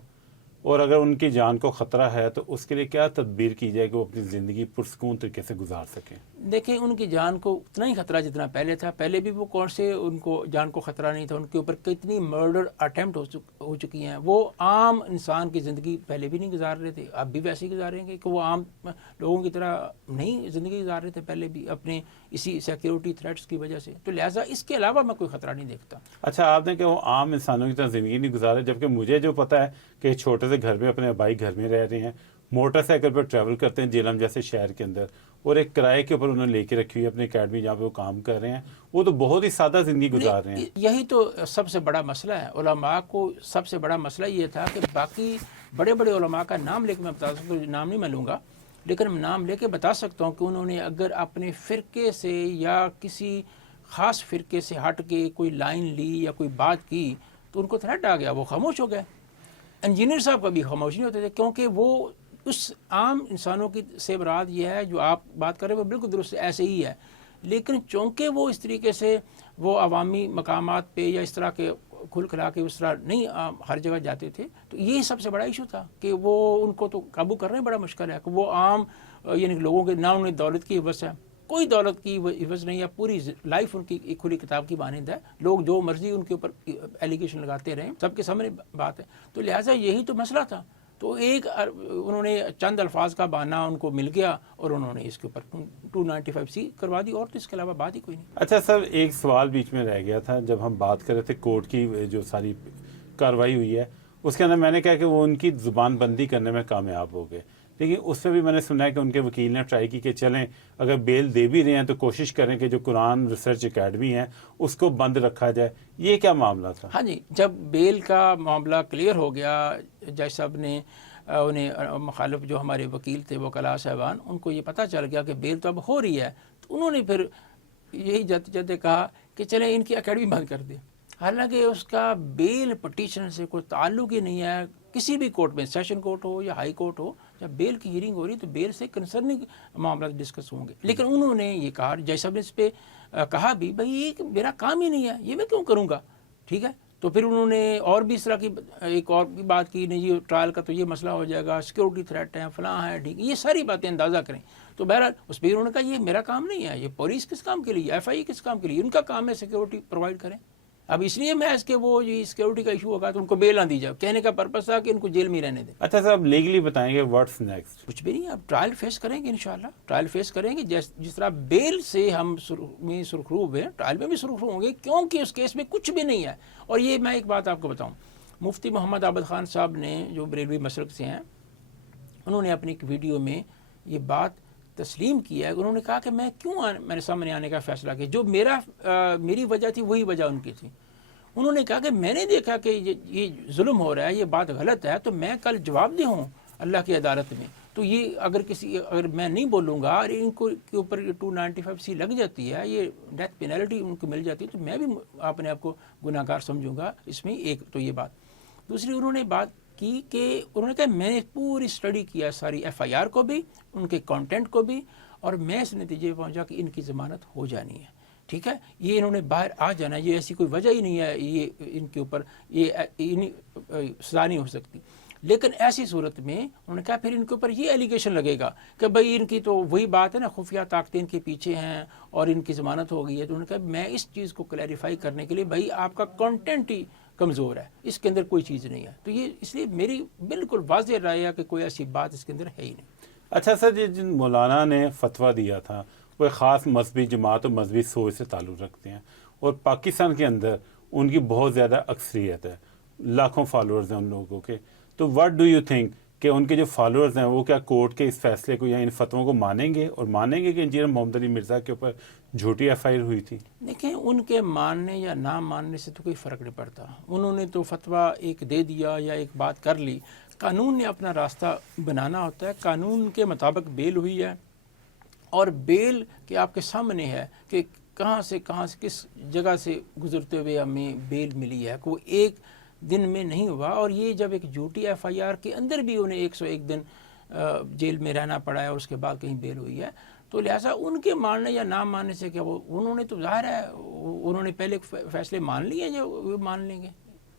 اور اگر ان کی جان کو خطرہ ہے تو اس کے لیے کیا تدبیر کی جائے کہ وہ اپنی زندگی پرسکون طریقے سے گزار سکیں؟ دیکھیں، ان کی جان کو اتنا ہی خطرہ جتنا پہلے تھا۔ پہلے بھی وہ کون سے ان کو جان کو خطرہ نہیں تھا، ان کے اوپر کتنی مرڈر اٹیمپٹ ہو چکی ہیں۔ وہ عام انسان کی زندگی پہلے بھی نہیں گزار رہے تھے، اب بھی ویسے ہی گزاریں گے کہ وہ عام لوگوں کی طرح نہیں زندگی گزار رہے تھے پہلے بھی، اپنے اسی سیکیورٹی تھریٹس کی وجہ سے۔ تو لہٰذا اس کے علاوہ میں کوئی خطرہ نہیں دیکھتا۔ اچھا، آپ نے کہ وہ عام انسانوں کی طرح زندگی نہیں گزارے، جبکہ مجھے جو پتا ہے کہ چھوٹے سے گھر میں اپنے آبائی گھر میں رہ رہے ہیں، موٹر سائیکل پر ٹریول کرتے ہیں جیلم جیسے شہر کے اندر، اور ایک کرائے کے اوپر انہوں نے لے کے رکھی ہوئی ہے اپنی اکیڈمی جہاں پہ وہ کام کر رہے ہیں، وہ تو بہت ہی سادہ زندگی گزار رہے ہیں۔ یہی تو سب سے بڑا مسئلہ ہے۔ علماء کو سب سے بڑا مسئلہ یہ تھا کہ باقی بڑے بڑے علماء کا نام لے کے میں بتا سکتا ہوں، نام نہیں میں لوں گا، لیکن نام لے کے بتا سکتا ہوں کہ انہوں نے اگر اپنے فرقے سے یا کسی خاص فرقے سے ہٹ کے کوئی لائن لی یا کوئی بات کی تو ان کو تھریٹ آ گیا، وہ خاموش ہو گئے۔ انجینئر صاحب کبھی خاموش نہیں ہوتے تھے، کیونکہ وہ اس عام انسانوں کی سے مراد یہ ہے جو آپ بات کر رہے ہیں، وہ بالکل درست ایسے ہی ہے، لیکن چونکہ وہ اس طریقے سے وہ عوامی مقامات پہ یا اس طرح کے کھل کھلا کے اس طرح نہیں ہر جگہ جاتے تھے، تو یہی سب سے بڑا ایشو تھا کہ وہ ان کو تو قابو کرنا بڑا مشکل ہے کہ وہ عام یعنی لوگوں کے نہ انہیں دولت کی عوض ہے، کوئی دولت کی عوض نہیں ہے، پوری لائف ان کی ایک کھلی کتاب کی مانند ہے، لوگ جو مرضی ان کے اوپر ایلیگیشن لگاتے رہیں، سب کے سامنے بات ہے۔ تو لہٰذا یہی تو مسئلہ تھا۔ تو ایک انہوں نے چند الفاظ کا بہانہ ان کو مل گیا اور انہوں نے اس کے اوپر 295C کروا دی، اور تو اس کے علاوہ بات ہی کوئی نہیں۔ اچھا سر، ایک سوال بیچ میں رہ گیا تھا جب ہم بات کر رہے تھے کورٹ کی جو ساری کارروائی ہوئی ہے، اس کے اندر میں نے کہا کہ وہ ان کی زبان بندی کرنے میں کامیاب ہو گئے، لیکن اس میں بھی میں نے سنا ہے کہ ان کے وکیل نے ٹرائی کی کہ چلیں اگر بیل دے بھی رہے ہیں تو کوشش کریں کہ جو قرآن ریسرچ اکیڈمی ہے اس کو بند رکھا جائے۔ یہ کیا معاملہ تھا؟ ہاں جی، جب بیل کا معاملہ کلیئر ہو گیا، جج صاحب نے انہیں مخالف جو ہمارے وکیل تھے وکلاء صاحبان، ان کو یہ پتہ چل گیا کہ بیل تو اب ہو رہی ہے، تو انہوں نے پھر یہی جاتے جاتے کہا کہ چلیں ان کی اکیڈمی بند کر دیں، حالانکہ اس کا بیل پٹیشن سے کوئی تعلق ہی نہیں ہے۔ کسی بھی کورٹ میں، سیشن کورٹ ہو یا ہائی کورٹ ہو، جب بیل کی ہیئرنگ ہو رہی تو بیل سے کنسرننگ معاملات ڈسکس ہوں گے، لیکن انہوں نے یہ کہا، جج صاحب نے اس پہ کہا بھی بھائی یہ میرا کام ہی نہیں ہے، یہ میں کیوں کروں گا، ٹھیک ہے۔ تو پھر انہوں نے اور بھی اس طرح کی ایک اور بھی بات کی، نہیں جی ٹرائل کا تو یہ مسئلہ ہو جائے گا، سیکورٹی تھریٹ ہے، فلاں ہے، ٹھیک ہے، یہ ساری باتیں اندازہ کریں۔ تو بہرحال اس پہ انہوں نے کہا یہ میرا کام نہیں ہے، یہ پولیس کس کام کے لیے، FI کس کام کے لیے، ان کا کام ہے سیکورٹی پرووائڈ کریں۔ اب اس لیے محض کہ وہ یہ سیکورٹی کا ایشو ہوگا تو ان کو بیل نہ دی جائے. کہنے کا پرپس تھا کہ ان کو جیل میں ہی رہنے دیں. اچھا صاحب لیگلی بتائیں گے واٹس نیکسٹ؟ کچھ بھی نہیں, اب ٹرائل فیس کریں گے انشاءاللہ. ٹرائل فیس کریں گے جس طرح بیل سے ہم سرخرو ہوئے, ٹرائل میں بھی سرخرو ہوں گے, کیونکہ اس کیس میں کچھ بھی نہیں ہے. اور یہ میں ایک بات آپ کو بتاؤں, مفتی محمد عابد خان صاحب نے جو بریلوی مسلک سے ہیں, انہوں نے اپنی ایک ویڈیو میں یہ بات تسلیم کیا ہے. انہوں نے کہا کہ میں کیوں میرے سامنے آنے کا فیصلہ کیا, جو میری وجہ تھی وہی وجہ ان کی تھی. انہوں نے کہا کہ میں نے دیکھا کہ یہ ظلم ہو رہا ہے, یہ بات غلط ہے, تو میں کل جواب دہ ہوں اللہ کی عدالت میں. تو یہ اگر میں نہیں بولوں گا اور ان کو کے اوپر 295C لگ جاتی ہے, یہ ڈیتھ پینلٹی ان کو مل جاتی ہے, تو میں بھی اپنے آپ کو گناہ گار سمجھوں گا. اس میں ایک تو یہ بات. دوسری انہوں نے بات کی کہ انہوں نے کہا میں نے پوری اسٹڈی کیا ساری FIR کو بھی, ان کے کانٹینٹ کو بھی, اور میں اس نتیجے پہ پہنچا کہ ان کی ضمانت ہو جانی ہے. ٹھیک ہے, یہ انہوں نے باہر آ جانا ہے, یہ ایسی کوئی وجہ ہی نہیں ہے یہ ان کے اوپر یہ سزا نہیں ہو سکتی. لیکن ایسی صورت میں انہوں نے کہا پھر ان کے اوپر یہ ایلیگیشن لگے گا کہ بھائی ان کی تو وہی بات ہے نا, خفیہ طاقتیں ان کے پیچھے ہیں اور ان کی ضمانت ہو گئی ہے. تو انہوں نے کہا میں اس چیز کو کلیریفائی کرنے کے لیے, بھائی آپ کا کانٹینٹ ہی کمزور ہے, اس کے اندر کوئی چیز نہیں ہے. تو یہ اس لیے میری بالکل واضح رائے ہے کہ کوئی ایسی بات اس کے اندر ہے ہی نہیں. اچھا سر, جن مولانا نے فتویٰ دیا تھا وہ ایک خاص مذہبی جماعت اور مذہبی سوچ سے تعلق رکھتے ہیں, اور پاکستان کے اندر ان کی بہت زیادہ اکثریت ہے, لاکھوں فالوورز ہیں ان لوگوں کے. تو واٹ ڈو یو تھنک کہ ان کے جو فالوورز ہیں وہ کیا کورٹ کے اس فیصلے کو یا ان فتووں کو مانیں گے, اور مانیں گے کہ انجینئر محمد علی مرزا کے اوپر جھوٹی FIR ہوئی تھی؟ دیکھیں, ان کے ماننے یا نہ ماننے سے تو کوئی فرق نہیں پڑتا. انہوں نے تو فتویٰ ایک دے دیا یا ایک بات کر لی, قانون نے اپنا راستہ بنانا ہوتا ہے. قانون کے مطابق بیل ہوئی ہے, اور بیل کے آپ کے سامنے ہے کہ کہاں سے کس جگہ سے گزرتے ہوئے ہمیں بیل ملی ہے. کوئی ایک دن میں نہیں ہوا, اور یہ جب ایک جھوٹی FIR کے اندر بھی انہیں 101 دن جیل میں رہنا پڑا ہے اور اس کے بعد کہیں بیل ہوئی ہے. تو لہٰذا ان کے ماننے یا نہ ماننے سے کیا, انہوں نے تو ظاہر ہے انہوں نے پہلے فیصلے مان لیے جو وہ مان لیں گے.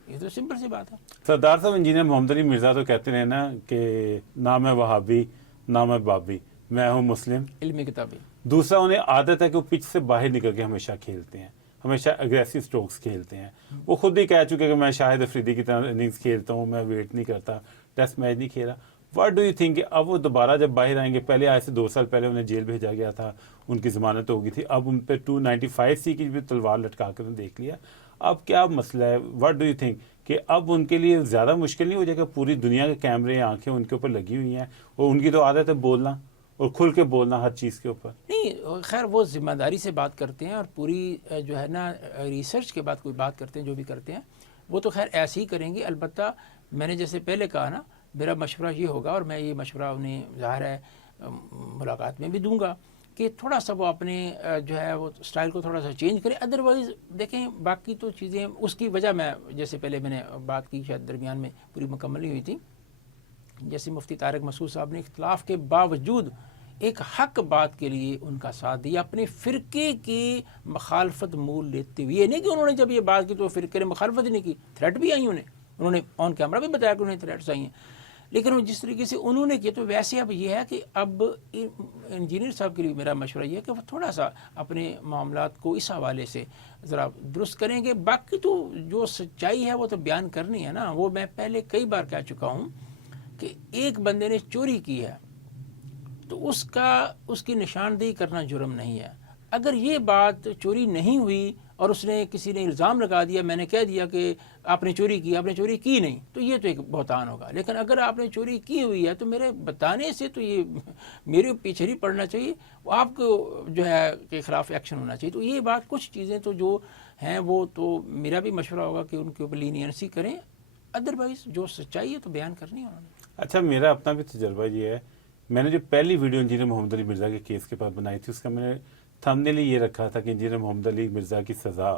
یہ تو سمپل سی بات ہے. سردار صاحب, انجینئر محمد علی مرزا تو کہتے ہیں نا کہ نہ میں وہابی نہ میں بابی, میں ہوں مسلم, علمی کتابیں. دوسرا انہیں عادت ہے کہ وہ پچ سے باہر نکل کے ہمیشہ کھیلتے ہیں, ہمیشہ اگریسو سٹروکس کھیلتے ہیں. وہ خود بھی کہہ چکے کہ میں شاہد افریدی کی طرح اننگز کھیلتا ہوں, میں ویٹ نہیں کرتا, ٹیسٹ میچ نہیں کھیلا. واٹ ڈو یو تھنک کہ اب وہ دوبارہ جب باہر آئیں گے, پہلے آئے سے 2 سال پہلے انہیں جیل بھیجا گیا تھا, ان کی ضمانت ہو گئی تھی, اب ان پہ 295C کی بھی تلوار لٹکا کر دیکھ لیا. اب کیا مسئلہ ہے؟ واٹ ڈو یو تھنک کہ اب ان کے لیے زیادہ مشکل نہیں ہو جائے گا؟ پوری دنیا کے کیمرے آنکھیں ان کے اوپر لگی ہوئی ہیں, اور ان کی تو عادت ہے بولنا اور کھل کے بولنا ہر چیز کے اوپر. نہیں, خیر وہ ذمہ داری سے بات کرتے ہیں, اور پوری جو ہے نا ریسرچ کے بعد کوئی بات کرتے ہیں, جو بھی کرتے ہیں وہ تو خیر ایسے ہی کریں گے. البتہ میں نے جیسے پہلے کہا نا, میرا مشورہ یہ ہوگا, اور میں یہ مشورہ انہیں ظاہر ہے ملاقات میں بھی دوں گا, کہ تھوڑا سا وہ اپنے جو ہے وہ اسٹائل کو تھوڑا سا چینج کریں. ادروائز دیکھیں باقی تو چیزیں اس کی وجہ میں جیسے پہلے میں نے بات کی, شاید درمیان میں پوری مکمل نہیں ہوئی تھی. جیسے مفتی طارق مسعود صاحب نے اختلاف کے باوجود ایک حق بات کے لیے ان کا ساتھ دیا, اپنے فرقے کی مخالفت مول لیتے ہوئے. یہ نہیں کہ انہوں نے جب یہ بات کی تو فرقے نے مخالفت نہیں کی, تھریٹ بھی آئی انہوں نے آن کیمرہ بھی بتایا کہ انہیں تھریٹس آئی ہیں, لیکن جس طریقے سے انہوں نے کیا تو ویسے اب یہ ہے کہ اب انجینئر صاحب کے لیے میرا مشورہ یہ ہے کہ وہ تھوڑا سا اپنے معاملات کو اس حوالے سے ذرا درست کریں گے. باقی تو جو سچائی ہے وہ تو بیان کرنی ہے نا. وہ میں پہلے کئی بار کہہ چکا ہوں کہ ایک بندے نے چوری کی ہے تو اس کی نشاندہی کرنا جرم نہیں ہے. اگر یہ بات چوری نہیں ہوئی اور اس نے کسی نے الزام لگا دیا, میں نے کہہ دیا کہ آپ نے چوری کی, آپ نے چوری کی نہیں, تو یہ تو ایک بہتان ہوگا. لیکن اگر آپ نے چوری کی ہوئی ہے تو میرے بتانے سے تو یہ میرے پیچھے نہیں پڑنا چاہیے, آپ کو جو ہے کے خلاف ایکشن ہونا چاہیے. تو یہ بات کچھ چیزیں تو جو ہیں وہ تو میرا بھی مشورہ ہوگا کہ ان کے اوپر لینینسی کریں. ادروائز جو سچائی ہے تو بیان کرنی ہے انہوں نے. اچھا, میرا اپنا بھی تجربہ یہ ہے, میں نے جو پہلی ویڈیو انجینئر محمد علی مرزا کے کیس کے بعد بنائی تھی, اس کا میں نے تھمبنیل یہ رکھا تھا کہ انجینئر محمد علی مرزا کی سزا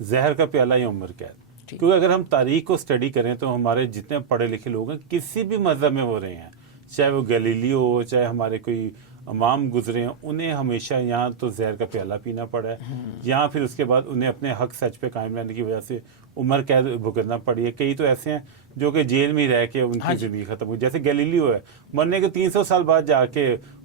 زہر کا پیالہ یا عمر قید. کیونکہ اگر ہم تاریخ کو اسٹڈی کریں تو ہمارے جتنے پڑھے لکھے لوگ ہیں, کسی بھی مذہب میں وہ رہے ہیں, چاہے وہ گلیلیو ہو, چاہے ہمارے کوئی امام گزرے ہیں, انہیں ہمیشہ یہاں تو زہر کا پیالہ پینا پڑا ہے, یہاں پھر اس کے بعد انہیں اپنے حق سچ پہ قائم رہنے کی وجہ سے عمر قید بھگتنا پڑی ہے. کئی تو ایسے ہیں جو کہ جیل میں رہ کے ان کی زندگی ختم ہوئی, جیسے گلیلیو ہے, مرنے کے 300 سال بعد جا کے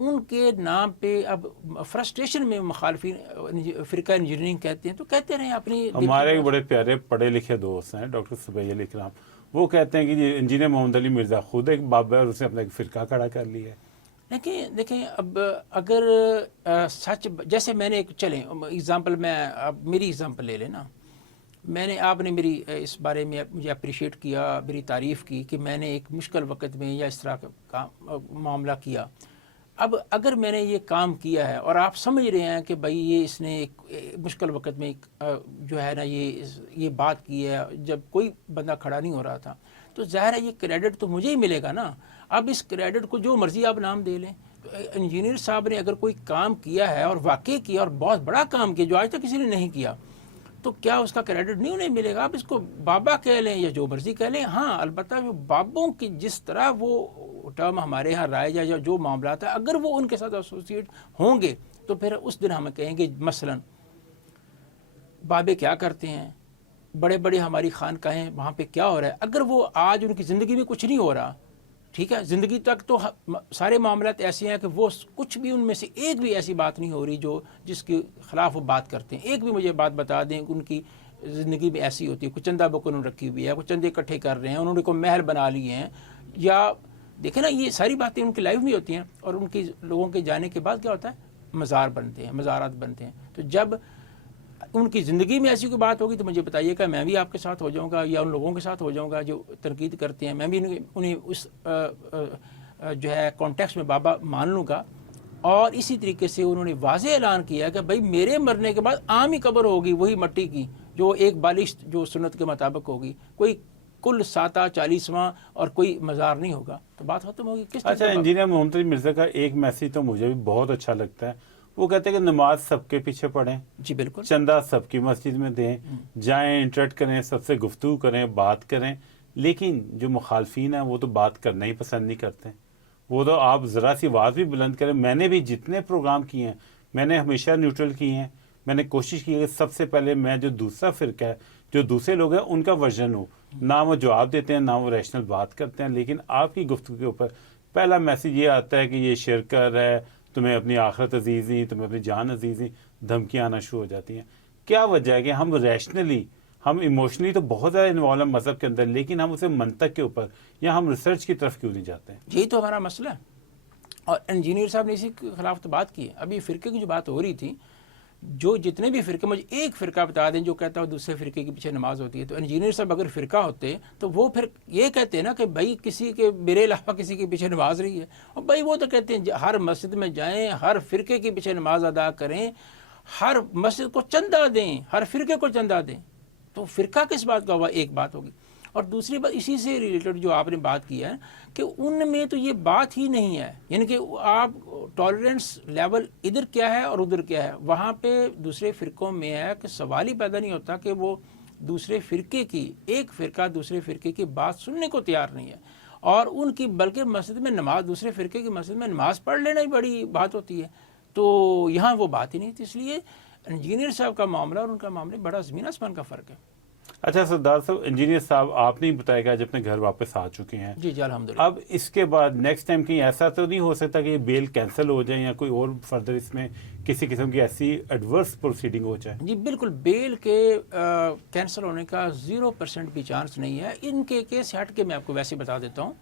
ان کے نام پہ اب فرسٹریشن میں مخالفین فرقہ انجینئرنگ کہتے ہیں تو کہتے رہیں اپنی. ہمارے ایک بڑے پیارے پڑھے لکھے دوست ہیں ڈاکٹر سبیہ علی کرام، وہ کہتے ہیں کہ انجینئر محمد علی مرزا خود ایک بابا ہے اور اس نے اپنا ایک فرقہ کھڑا کر لیا ہے. دیکھیں اب اگر سچ جیسے میں نے ایک چلیں اگزامپل میں اب میری اگزامپل لے لیں نا، آپ نے میری اس بارے میں مجھے اپریشیٹ کیا، میری تعریف کی کہ میں نے ایک مشکل وقت میں یا اس طرح کا معاملہ کیا. اب اگر میں نے یہ کام کیا ہے اور آپ سمجھ رہے ہیں کہ بھائی یہ اس نے ایک مشکل وقت میں جو ہے نا یہ بات کی ہے جب کوئی بندہ کھڑا نہیں ہو رہا تھا، تو ظاہر ہے یہ کریڈٹ تو مجھے ہی ملے گا نا. اب اس کریڈٹ کو جو مرضی آپ نام دے لیں. انجینئر صاحب نے اگر کوئی کام کیا ہے اور واقع کیا اور بہت بڑا کام کیا جو آج تک کسی نے نہیں کیا، تو کیا اس کا کریڈٹ نہیں انہیں ملے گا؟ آپ اس کو بابا کہہ لیں یا جو مرضی کہہ لیں. ہاں البتہ جو بابوں کی جس طرح وہ ٹرم ہمارے ہاں رائج ہے یا جو معاملات ہیں، اگر وہ ان کے ساتھ ایسوسیٹ ہوں گے تو پھر اس دن ہمیں کہیں گے مثلا بابے کیا کرتے ہیں، بڑے بڑے ہماری خانقاہیں وہاں پہ کیا ہو رہا ہے. اگر وہ آج ان کی زندگی میں کچھ نہیں ہو رہا، ٹھیک ہے، زندگی تک تو سارے معاملات ایسے ہیں کہ وہ کچھ بھی ان میں سے ایک بھی ایسی بات نہیں ہو رہی جس کے خلاف وہ بات کرتے ہیں. ایک بھی مجھے بات بتا دیں کہ ان کی زندگی میں ایسی ہوتی ہے، کوئی چندہ بک انہوں نے رکھی ہوئی ہے، کوئی چندے اکٹھے کر رہے ہیں، انہوں نے کوئی محل بنا لیے ہیں، یا دیکھیں نا یہ ساری باتیں ان کی لائف میں ہوتی ہیں. اور ان کی لوگوں کے جانے کے بعد کیا ہوتا ہے؟ مزار بنتے ہیں، مزارات بنتے ہیں. تو جب ان کی زندگی میں ایسی کوئی بات ہوگی تو مجھے بتائیے کہ میں بھی آپ کے ساتھ ہو جاؤں گا یا ان لوگوں کے ساتھ ہو جاؤں گا جو تنقید کرتے ہیں. میں بھی انہیں اس جو ہے کانٹیکسٹ میں بابا مان لوں گا. اور اسی طریقے سے انہوں نے واضح اعلان کیا کہ بھائی میرے مرنے کے بعد عام ہی قبر ہوگی وہی مٹی کی جو ایک بالشت جو سنت کے مطابق ہوگی، کوئی کل 40واں اور کوئی مزار نہیں ہوگا. تو بات ختم ہوگی. اچھا، انجینئر محمد علی مرزا کا ایک میسیج تو مجھے بھی بہت اچھا لگتا ہے. وہ کہتے ہیں کہ نماز سب کے پیچھے پڑھیں، جی بالکل، چندہ سب کی مسجد میں دیں، جائیں انٹریکٹ کریں، سب سے گفتگو کریں، بات کریں. لیکن جو مخالفین ہیں وہ تو بات کرنا ہی پسند نہیں کرتے. وہ تو آپ ذرا سی آواز بھی بلند کریں. میں نے بھی جتنے پروگرام کیے ہیں میں نے ہمیشہ نیوٹرل کیے ہیں. میں نے کوشش کی ہے کہ سب سے پہلے میں جو دوسرا فرقہ ہے، جو دوسرے لوگ ہیں، ان کا ورژن ہو. نہ وہ جواب دیتے ہیں، نہ وہ ریشنل بات کرتے ہیں. لیکن آپ کی گفتگو کے اوپر پہلا میسیج یہ آتا ہے کہ یہ شرک کر رہا ہے، تمہیں اپنی آخرت عزیز نہیں، تمہیں اپنی جان عزیز نہیں. دھمکیاں آنا شروع ہو جاتی ہیں. کیا وجہ ہے کہ ہم ریشنلی، ہم ایموشنلی تو بہت زیادہ انوالو ہیں مذہب کے اندر، لیکن ہم اسے منطق کے اوپر یا ہم ریسرچ کی طرف کیوں نہیں جاتے ہیں؟ یہی تو ہمارا مسئلہ ہے. اور انجینئر صاحب نے اسی کے خلاف تو بات کی ہے. ابھی فرقے کی جو بات ہو رہی تھی، جو جتنے بھی فرقے، مجھے ایک فرقہ بتا دیں جو کہتا ہے دوسرے فرقے کے پیچھے نماز ہوتی ہے. تو انجینئر صاحب اگر فرقہ ہوتے تو وہ پھر یہ کہتے ہیں نا کہ بھائی کسی کے میرے علاوہ کسی کے پیچھے نماز رہی ہے. اور بھائی وہ تو کہتے ہیں ہر مسجد میں جائیں، ہر فرقے کے پیچھے نماز ادا کریں، ہر مسجد کو چندہ دیں، ہر فرقے کو چندہ دیں. تو فرقہ کس بات کا ہوا؟ ایک بات ہوگی. اور دوسری بات اسی سے ریلیٹڈ جو آپ نے بات کی ہے کہ ان میں تو یہ بات ہی نہیں ہے. یعنی کہ آپ ٹالرنس لیول ادھر کیا ہے اور ادھر کیا ہے. وہاں پہ دوسرے فرقوں میں ہے کہ سوال ہی پیدا نہیں ہوتا کہ وہ دوسرے فرقے کی، ایک فرقہ دوسرے فرقے کی بات سننے کو تیار نہیں ہے. اور ان کی بلکہ مسجد میں نماز، دوسرے فرقے کی مسجد میں نماز پڑھ لینا ہی بڑی بات ہوتی ہے. تو یہاں وہ بات ہی نہیں تھی. اس لیے انجینئر صاحب کا معاملہ اور ان کا معاملہ بڑا زمین آسمان کا فرق ہے. اچھا سردار صاحب، انجینئر صاحب آپ نے بتایا کہ آج اپنے گھر واپس آ چکے ہیں. جی جی الحمدللہ. اب اس کے بعد نیکسٹ ٹائم کہیں ایسا تو نہیں ہو سکتا کہ یہ بیل کینسل ہو جائے یا کوئی اور فردر اس میں کسی قسم کی ایسی ایڈورس پروسیڈنگ ہو جائے؟ جی بالکل، بیل کے کینسل ہونے کا 0% بھی چانس نہیں ہے. ان کے کیس ہٹ کے میں آپ کو ویسے بتا دیتا ہوں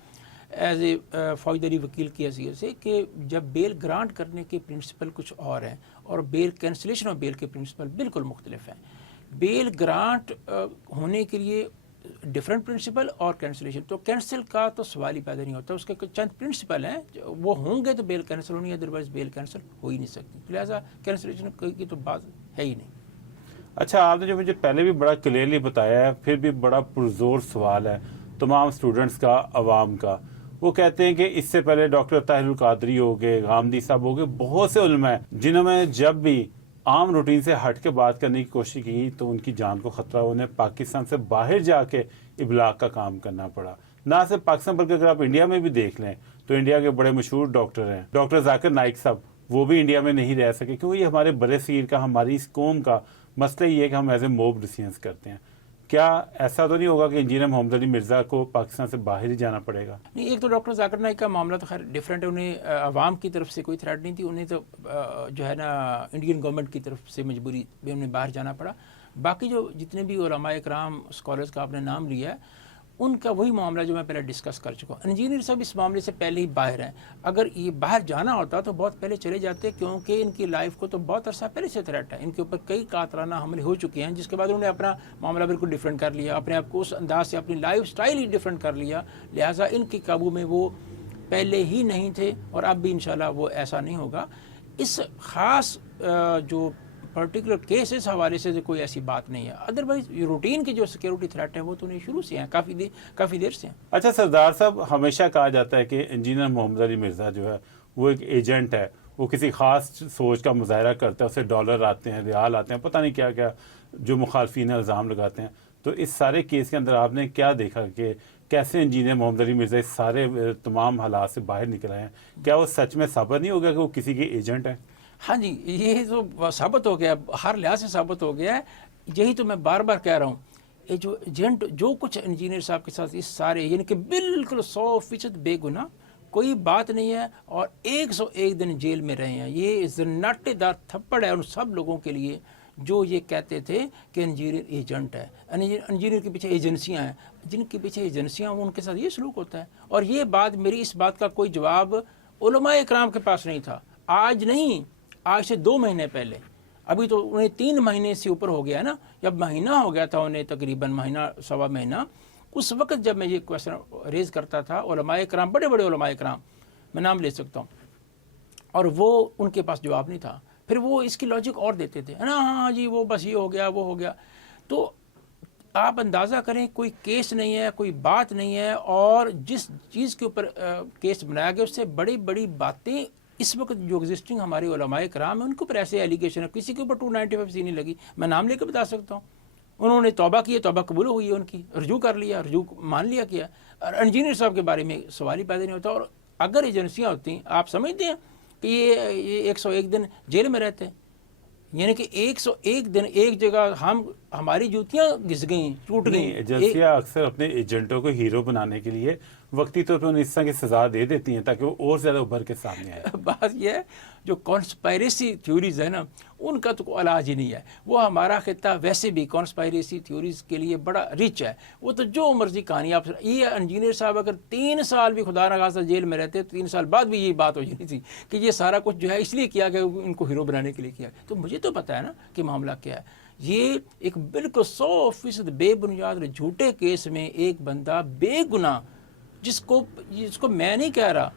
ایز اے فوجداری وکیل کی حیثیت سے کہ جب بیل گرانٹ کرنے کے پرنسپل کچھ اور ہیں اور بیل کینسلیشن آف بیل کے پرنسپل بالکل مختلف ہیں. بیل گرانٹ ہونے کے لیے ڈفرینٹ پرنسپل اور کینسلیشن، تو کینسل کا تو سوال ہی پیدا نہیں ہوتا. اس کے چند پرنسپل ہیں، وہ ہوں گے تو بیل کینسل ہونی ہے، ادروائز بیل کینسل ہو ہی نہیں سکتی. لہٰذا کینسلیشن کی تو بات ہے ہی نہیں. اچھا، آپ نے جو مجھے پہلے بھی بڑا کلیئرلی بتایا ہے، پھر بھی بڑا پرزور سوال ہے تمام اسٹوڈنٹس کا، عوام کا. وہ کہتے ہیں کہ اس سے پہلے ڈاکٹر طاہر القادری ہو گئے، غامدی صاحب ہو گئے، بہت سے علماء ہیں جنہوں نے جب بھی عام روٹین سے ہٹ کے بات کرنے کی کوشش کی تو ان کی جان کو خطرہ، انہیں پاکستان سے باہر جا کے ابلاغ کا کام کرنا پڑا. نہ صرف پاکستان بلکہ اگر آپ انڈیا میں بھی دیکھ لیں تو انڈیا کے بڑے مشہور ڈاکٹر ہیں ڈاکٹر ذاکر نائک صاحب، وہ بھی انڈیا میں نہیں رہ سکے کیونکہ یہ ہمارے برے صغیر کا، ہماری اس قوم کا مسئلہ یہ ہے کہ ہم ایز اے موب ڈیسیژنس کرتے ہیں. کیا ایسا تو نہیں ہوگا کہ انجینئر محمد علی مرزا کو پاکستان سے باہر ہی جانا پڑے گا؟ نہیں، ایک تو ڈاکٹر ذاکر نائک کا معاملہ تو خیر ڈفرینٹ ہے. انہیں عوام کی طرف سے کوئی تھریٹ نہیں تھی، انہیں تو جو ہے نا انڈین گورنمنٹ کی طرف سے مجبوری میں انہیں باہر جانا پڑا. باقی جو جتنے بھی علماء اکرام اسکالرز کا آپ نے نام لیا ہے، ان کا وہی معاملہ جو میں پہلے ڈسکس کر چکا ہوں. انجینئر صاحب اس معاملے سے پہلے ہی باہر ہیں. اگر یہ باہر جانا ہوتا تو بہت پہلے چلے جاتے، کیونکہ ان کی لائف کو تو بہت عرصہ پہلے سے تھریٹ ہے. ان کے اوپر کئی قاتلانہ حملے ہو چکے ہیں، جس کے بعد انہوں نے اپنا معاملہ بالکل ڈفرینٹ کر لیا، اپنے آپ کو اس انداز سے اپنی لائف سٹائل ہی ڈفرینٹ کر لیا. لہٰذا ان کے قابو میں وہ پہلے ہی نہیں تھے، اور اب بھی انشاءاللہ وہ ایسا نہیں ہوگا. اس خاص جو پرٹیکولر کیس اس حوالے سے کوئی ایسی بات نہیں ہے. ادروائز روٹین کی جو سیکیورٹی تھریٹ ہے وہ تو نہیں شروع سے ہیں، کافی دیر سے ہیں. اچھا سردار صاحب، ہمیشہ کہا جاتا ہے کہ انجینئر محمد علی مرزا جو ہے وہ ایک ایجنٹ ہے، وہ کسی خاص سوچ کا مظاہرہ کرتا ہے، اسے ڈالر آتے ہیں، ریال آتے ہیں، پتہ نہیں کیا کیا جو مخالفین الزام لگاتے ہیں. تو اس سارے کیس کے اندر آپ نے کیا دیکھا کہ کیسے انجینئر محمد علی مرزا اس سارے تمام حالات سے باہر نکل آئے ہیں؟ کیا وہ سچ میں ثابت نہیں ہو گیا کہ وہ کسی کے ایجنٹ ہیں؟ ہاں جی، یہ تو ثابت ہو گیا، ہر لحاظ سے ثابت ہو گیا ہے. یہی تو میں بار بار کہہ رہا ہوں، یہ جو ایجنٹ جو کچھ انجینئر صاحب کے ساتھ اس سارے، یعنی کہ بالکل 100% بے گناہ، کوئی بات نہیں ہے، اور 101 دن جیل میں رہے ہیں. یہ زناٹے دار تھپڑ ہے ان سب لوگوں کے لیے جو یہ کہتے تھے کہ انجینئر ایجنٹ ہے. انجینئر کے پیچھے ایجنسیاں ہیں، جن کے پیچھے ایجنسیاں ان کے ساتھ یہ سلوک ہوتا ہے. اور یہ بات، میری اس بات کا کوئی جواب علماء اکرام کے پاس نہیں تھا. آج نہیں، آج سے 2 مہینے پہلے. ابھی تو انہیں 3 مہینے سے اوپر ہو گیا نا، جب مہینہ ہو گیا تھا انہیں، تقریباً مہینہ سوا مہینہ. اس وقت جب میں یہ کویشچن ریز کرتا تھا، علماء اکرام، بڑے بڑے علماء اکرام، میں نام لے سکتا ہوں، اور وہ ان کے پاس جواب نہیں تھا. پھر وہ اس کی لاجک اور دیتے تھے، نا ہاں جی وہ بس یہ ہو گیا وہ ہو گیا. تو آپ اندازہ کریں، کوئی کیس نہیں ہے، کوئی بات نہیں ہے، اور جس چیز کے اوپر کیس بنایا گیا اس سے بڑی بڑی باتیں اس وقت جو ایگزسٹنگ ہمارے علماء کرام ہیں ان کے اوپر ایسے ایلیگیشن ہے. کسی کے اوپر 295 نہیں لگی، میں نام لے کے بتا سکتا ہوں. انہوں نے توبہ کی، توبہ قبول ہوئی ہے ان کی، رجوع کر لیا، رجوع مان لیا کیا. اور انجینئر صاحب کے بارے میں سوال ہی پیدا نہیں ہوتا. اور اگر ایجنسیاں ہوتی، آپ سمجھتے ہیں کہ یہ 101 دن جیل میں رہتے ہیں، یعنی کہ 101 دن ایک جگہ ہماری جوتیاں گھس گئیں، ٹوٹ گئیں. ایجنسیاں اکثر اپنے ایجنٹوں کو ہیرو بنانے کے لیے وقتی طور پر انہیں اس طرح کی سزا دے دیتی ہیں تاکہ وہ اور زیادہ ابھر کے سامنے آئے. بات یہ ہے، جو کانسپائریسی تھیوریز ہے نا، ان کا تو کوئی علاج ہی نہیں ہے. وہ ہمارا خطہ ویسے بھی کانسپائریسی تھیوریز کے لیے بڑا رچ ہے. وہ تو جو مرضی کہانی آپ، یہ انجینئر صاحب اگر 3 سال بھی خدا نخواستہ جیل میں رہتے تو 3 سال بعد بھی یہی بات ہو جانی تھی کہ یہ سارا کچھ جو ہے اس لیے کیا گیا، ان کو ہیرو بنانے کے لیے کیا گیا. تو مجھے تو پتہ ہے نا کہ معاملہ کیا ہے. یہ ایک بالکل 100% بے بنیاد جھوٹے کیس میں ایک بندہ بے گناہ، جس کو میں نہیں کہہ رہا،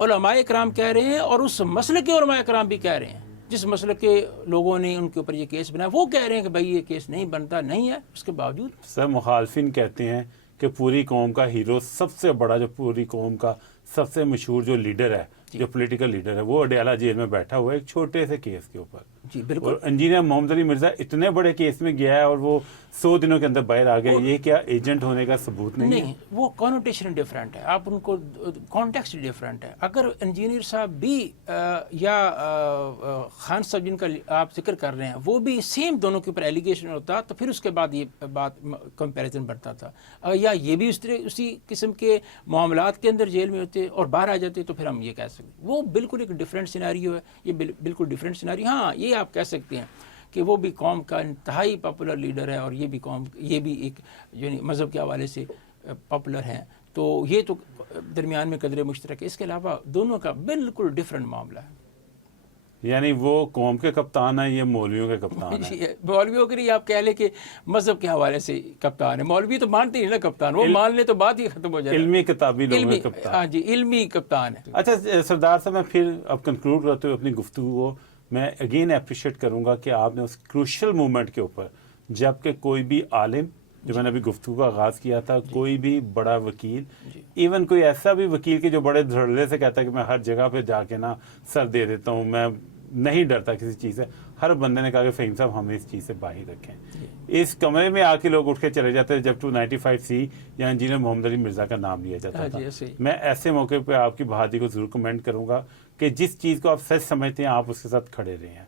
علماء اکرام کہہ رہے ہیں، اور اس مسلک کے علماء اکرام بھی کہہ رہے ہیں، جس مسلک کے لوگوں نے ان کے اوپر یہ کیس بنایا، وہ کہہ رہے ہیں کہ بھائی یہ کیس نہیں بنتا، نہیں ہے. اس کے باوجود سر مخالفین کہتے ہیں کہ پوری قوم کا ہیرو، سب سے بڑا جو پوری قوم کا سب سے مشہور جو لیڈر ہے، جو پولیٹیکل لیڈر ہے، وہ اڈیالہ جیل میں بیٹھا ہوا ہے ایک چھوٹے سے کیس کے اوپر. جی بالکل. اور انجینئر محمد علی مرزا اتنے بڑے کیس میں گیا ہے اور وہ 100 دنوں کے اندر باہر آ گئے. یہ کیا ایجنٹ ہونے کا ثبوت نہیں ہے؟ نہیں، وہ کانوٹیشن ڈفرینٹ ہے، آپ ان کو کانٹیکسٹ ڈفرینٹ ہے. اگر انجینئر صاحب بھی یا خان صاحب جن کا آپ ذکر کر رہے ہیں وہ بھی سیم دونوں کے اوپر ایلیگیشن ہوتا تو پھر اس کے بعد یہ بات کمپیریزن بڑھتا تھا. یا یہ بھی اسی قسم کے معاملات کے اندر جیل میں ہوتے اور باہر آ جاتے تو پھر ہم یہ کہہ سکتے وہ بالکل ایک ڈفرینٹ سیناریو ہے. یہ بالکل ڈفرینٹ سیناریو. ہاں یہ آپ کہہ سکتے ہیں کہ وہ بھی قوم کا انتہائی پاپولر لیڈر ہے، اور یہ بھی ایک یعنی مذہب کے حوالے سے پاپولر ہیں. تو یہ تو درمیان میں قدر مشترک ہے. اس کے علاوہ دونوں کا بالکل ڈفرینٹ معاملہ ہے. یعنی وہ قوم کے کپتان ہیں، یہ مولویوں کے کپتان ہیں. مولویوں کے لیے آپ کہہ لیں کہ مذہب کے حوالے سے کپتان ہے. مولوی تو مانتے ہی نا کپتان، وہ مان لیں تو بات ہی ختم ہو جائے. علمی کتابی لوگوں کے کپتان. ہاں جی، علمی کپتان ہے. اچھا سردار صاحب، میں پھر اب کنکلوڈ کرتے ہوئے اپنی گفتگو کو میں اگین اپریشیٹ کروں گا کہ آپ نے اس کروشل مومنٹ کے اوپر، جبکہ کوئی بھی عالم، جو میں نے ابھی گفتگو کا آغاز کیا تھا، کوئی بھی بڑا وکیل، ایون کوئی ایسا بھی وکیل کہ جو بڑے دھڑلے سے کہتا ہے کہ میں ہر جگہ پہ جا کے نا سر دے دیتا ہوں، میں نہیں ڈرتا کسی چیز سے، ہر بندے نے کہا کہ فہیم صاحب ہمیں اس چیز سے باہر رکھیں. اس کمرے میں آ کے لوگ اٹھ کے چلے جاتے ہیں جب 295C یا انجینئر محمد علی مرزا کا نام لیا جاتا تھا. میں ایسے موقع پہ آپ کی بہادری کو ضرور کمنٹ کروں گا کہ جس چیز کو آپ سچ سمجھتے ہیں آپ اس کے ساتھ کھڑے رہے ہیں.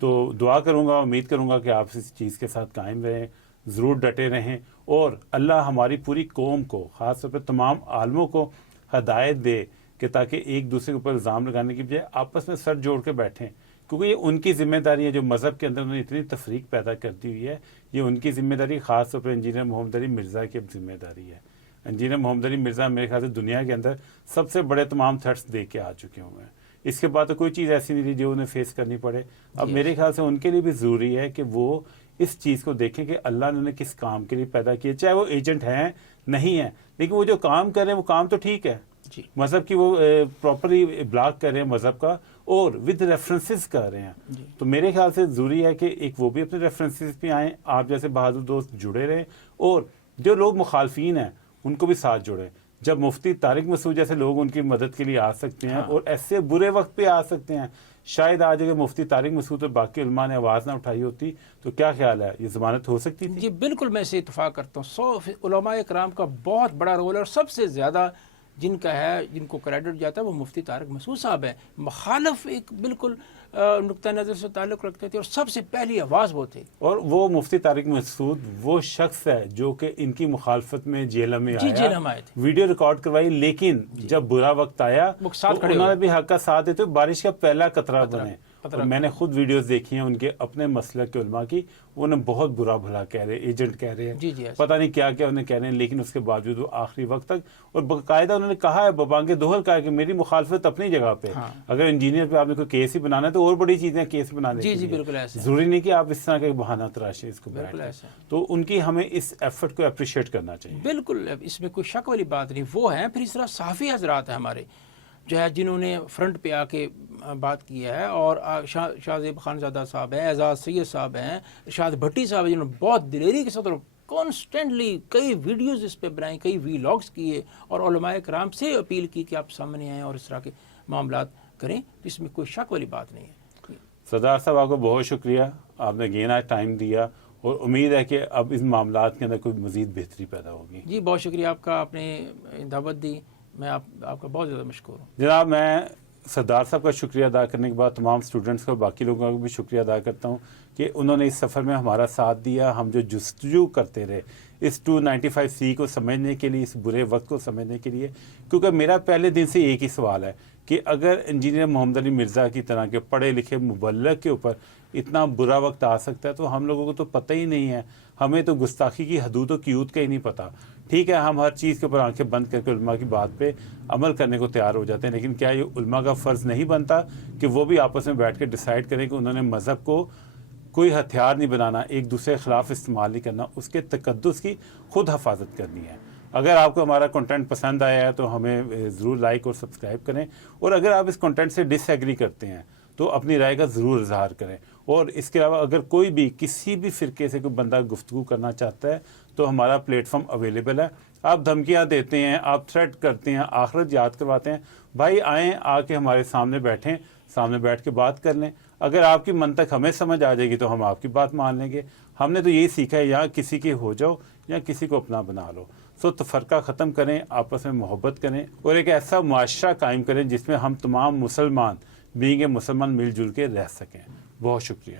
تو دعا کروں گا، امید کروں گا کہ آپ اس چیز کے ساتھ قائم رہیں. ضرور ڈٹے رہیں اور اللہ ہماری پوری قوم کو، خاص طور پہ تمام عالموں کو ہدایت دے کہ تاکہ ایک دوسرے کے اوپر الزام لگانے کی بجائے آپس میں سر جوڑ کے بیٹھیں، کیونکہ یہ ان کی ذمہ داری ہے جو مذہب کے اندر انہوں نے اتنی تفریق پیدا کر دی ہوئی ہے. یہ ان کی ذمہ داری، خاص طور پر انجینئر محمد علی مرزا کی اب ذمہ داری ہے. انجینئر محمد علی مرزا میرے خیال سے دنیا کے اندر سب سے بڑے تمام تھریٹس دے کے آ چکے ہوئے ہیں. اس کے بعد تو کوئی چیز ایسی نہیں تھی جو انہیں فیس کرنی پڑے. اب میرے خیال سے ان کے لیے بھی ضروری ہے کہ وہ اس چیز کو دیکھیں کہ اللہ نے انہیں کس کام کے لیے پیدا کیا، چاہے وہ ایجنٹ ہیں نہیں ہیں، لیکن وہ جو کام کر رہے ہیں وہ کام تو ٹھیک ہے. مذہب کی وہ پراپرلی ابلاغ کر رہے ہیں مذہب کا اور ود ریفرنسز کر رہے ہیں. تو میرے خیال سے ضروری ہے کہ ایک وہ بھی اپنے ریفرنسز پہ آئیں، آپ جیسے بہادر دوست جڑے رہیں، اور جو لوگ مخالفین ہیں ان کو بھی ساتھ جوڑیں. جب مفتی طارق مسعود جیسے لوگ ان کی مدد کے لیے آ سکتے ہیں اور ایسے برے وقت پہ آ سکتے ہیں، شاید آج اگر مفتی طارق مسعود اور باقی علماء نے آواز نہ اٹھائی ہوتی تو کیا خیال ہے، یہ ضمانت ہو سکتی تھی؟ جی بالکل، میں اسے اتفاق کرتا ہوں. 100 علماء کرام کا بہت بڑا رول ہے، اور سب سے زیادہ جن کا ہے، جن کو کریڈٹ جاتا ہے، وہ مفتی طارق مسعود صاحب ہیں. مخالف ایک بالکل نقطہ نظر سے تعلق رکھتے تھے اور سب سے پہلی آواز وہ تھے. اور وہ مفتی طارق مسعود وہ شخص ہے جو کہ ان کی مخالفت میں جیل میں آیا، جیل میں آئے تھے، ویڈیو ریکارڈ کروائی، لیکن جب برا وقت آیا تو انہوں نے بھی حق کا ساتھ دیتے، بارش کا پہلا قطرہ بنے. اور میں نے خود ویڈیوز دیکھی ہیں ان کے اپنے مسلک کے علماء کی، وہ انہیں بہت برا بھلا کہہ رہے، ایجنٹ کہہ رہے ہیں، پتہ نہیں کیا کیا انہیں کہہ رہے ہیں، لیکن اس کے باوجود وہ آخری وقت تک، اور باقاعدہ انہوں نے کہا ہے، ببانگ دوہر کہا ہے کہ میری مخالفت اپنی جگہ پہ. اگر انجینئر پہ آپ نے کوئی کیس ہی بنانا ہے تو اور بڑی چیزیں کیس بنانے کے لیے، ضروری نہیں کہ آپ اس طرح کا بہانہ تراشیں اس کو بیٹھ کر. تو ان کی ہمیں اس ایفرٹ کو اپریشیٹ کرنا چاہیے. بالکل، اس میں کوئی شک والی بات نہیں. وہ ہیں، پھر اس طرح صحافی حضرات ہیں ہمارے جو ہے، جنہوں نے فرنٹ پہ آ کے بات کی ہے، اور شاہ زیب خان زادہ صاحب ہیں، اعزاز سید صاحب ہیں، ارشاد بھٹی صاحب ہیں، جنہوں نے بہت دلیری کے ساتھ اور کانسٹنٹلی کئی ویڈیوز اس پہ بنائیں، کئی ویلاگس کیے، اور علماء کرام سے اپیل کی کہ آپ سامنے آئیں اور اس طرح کے معاملات کریں. تو اس میں کوئی شک والی بات نہیں ہے. سردار صاحب آپ کو بہت شکریہ، آپ نے اگین آج ٹائم دیا، اور امید ہے کہ اب ان معاملات کے اندر کوئی مزید بہتری پیدا ہوگی. جی بہت شکریہ آپ کا، آپ نے دعوت دی، میں آپ کا بہت زیادہ مشکور ہوں. جناب، میں سردار صاحب کا شکریہ ادا کرنے کے بعد تمام اسٹوڈنٹس کا، باقی لوگوں کا بھی شکریہ ادا کرتا ہوں کہ انہوں نے اس سفر میں ہمارا ساتھ دیا. ہم جو جستجو کرتے رہے اس 295C کو سمجھنے کے لیے، اس برے وقت کو سمجھنے کے لیے، کیونکہ میرا پہلے دن سے ایک ہی سوال ہے کہ اگر انجینئر محمد علی مرزا کی طرح کے پڑھے لکھے مبلغ کے اوپر اتنا برا وقت آ سکتا ہے تو ہم لوگوں کو تو پتہ ہی نہیں ہے، ہمیں تو گستاخی کی حدود و قیود کا ہی نہیں پتہ. ٹھیک ہے، ہم ہر چیز کے اوپر آنکھیں بند کر کے علماء کی بات پہ عمل کرنے کو تیار ہو جاتے ہیں، لیکن کیا یہ علماء کا فرض نہیں بنتا کہ وہ بھی آپس میں بیٹھ کے ڈیسائیڈ کریں کہ انہوں نے مذہب کو کوئی ہتھیار نہیں بنانا، ایک دوسرے کے خلاف استعمال نہیں کرنا، اس کے تقدس کی خود حفاظت کرنی ہے. اگر آپ کو ہمارا کنٹینٹ پسند آیا ہے تو ہمیں ضرور لائک اور سبسکرائب کریں، اور اگر آپ اس کنٹینٹ سے ڈس ایگری کرتے ہیں تو اپنی رائے کا ضرور اظہار کریں. اور اس کے علاوہ اگر کوئی بھی کسی بھی فرقے سے کوئی بندہ گفتگو کرنا چاہتا ہے تو ہمارا پلیٹ فارم اویلیبل ہے. آپ دھمکیاں دیتے ہیں، آپ تھریٹ کرتے ہیں، آخرت یاد کرواتے ہیں، بھائی آئیں، آ کے ہمارے سامنے بیٹھیں، سامنے بیٹھ کے بات کر لیں. اگر آپ کی منطق ہمیں سمجھ آ جائے گی تو ہم آپ کی بات مان لیں گے. ہم نے تو یہی سیکھا ہے، یا کسی کے ہو جاؤ یا کسی کو اپنا بنا لو. سو تفرقہ ختم کریں، آپس میں محبت کریں، اور ایک ایسا معاشرہ قائم کریں جس میں ہم تمام مسلمان بینگ اے مسلمان مل جل کے رہ سکیں. بہت شکریہ.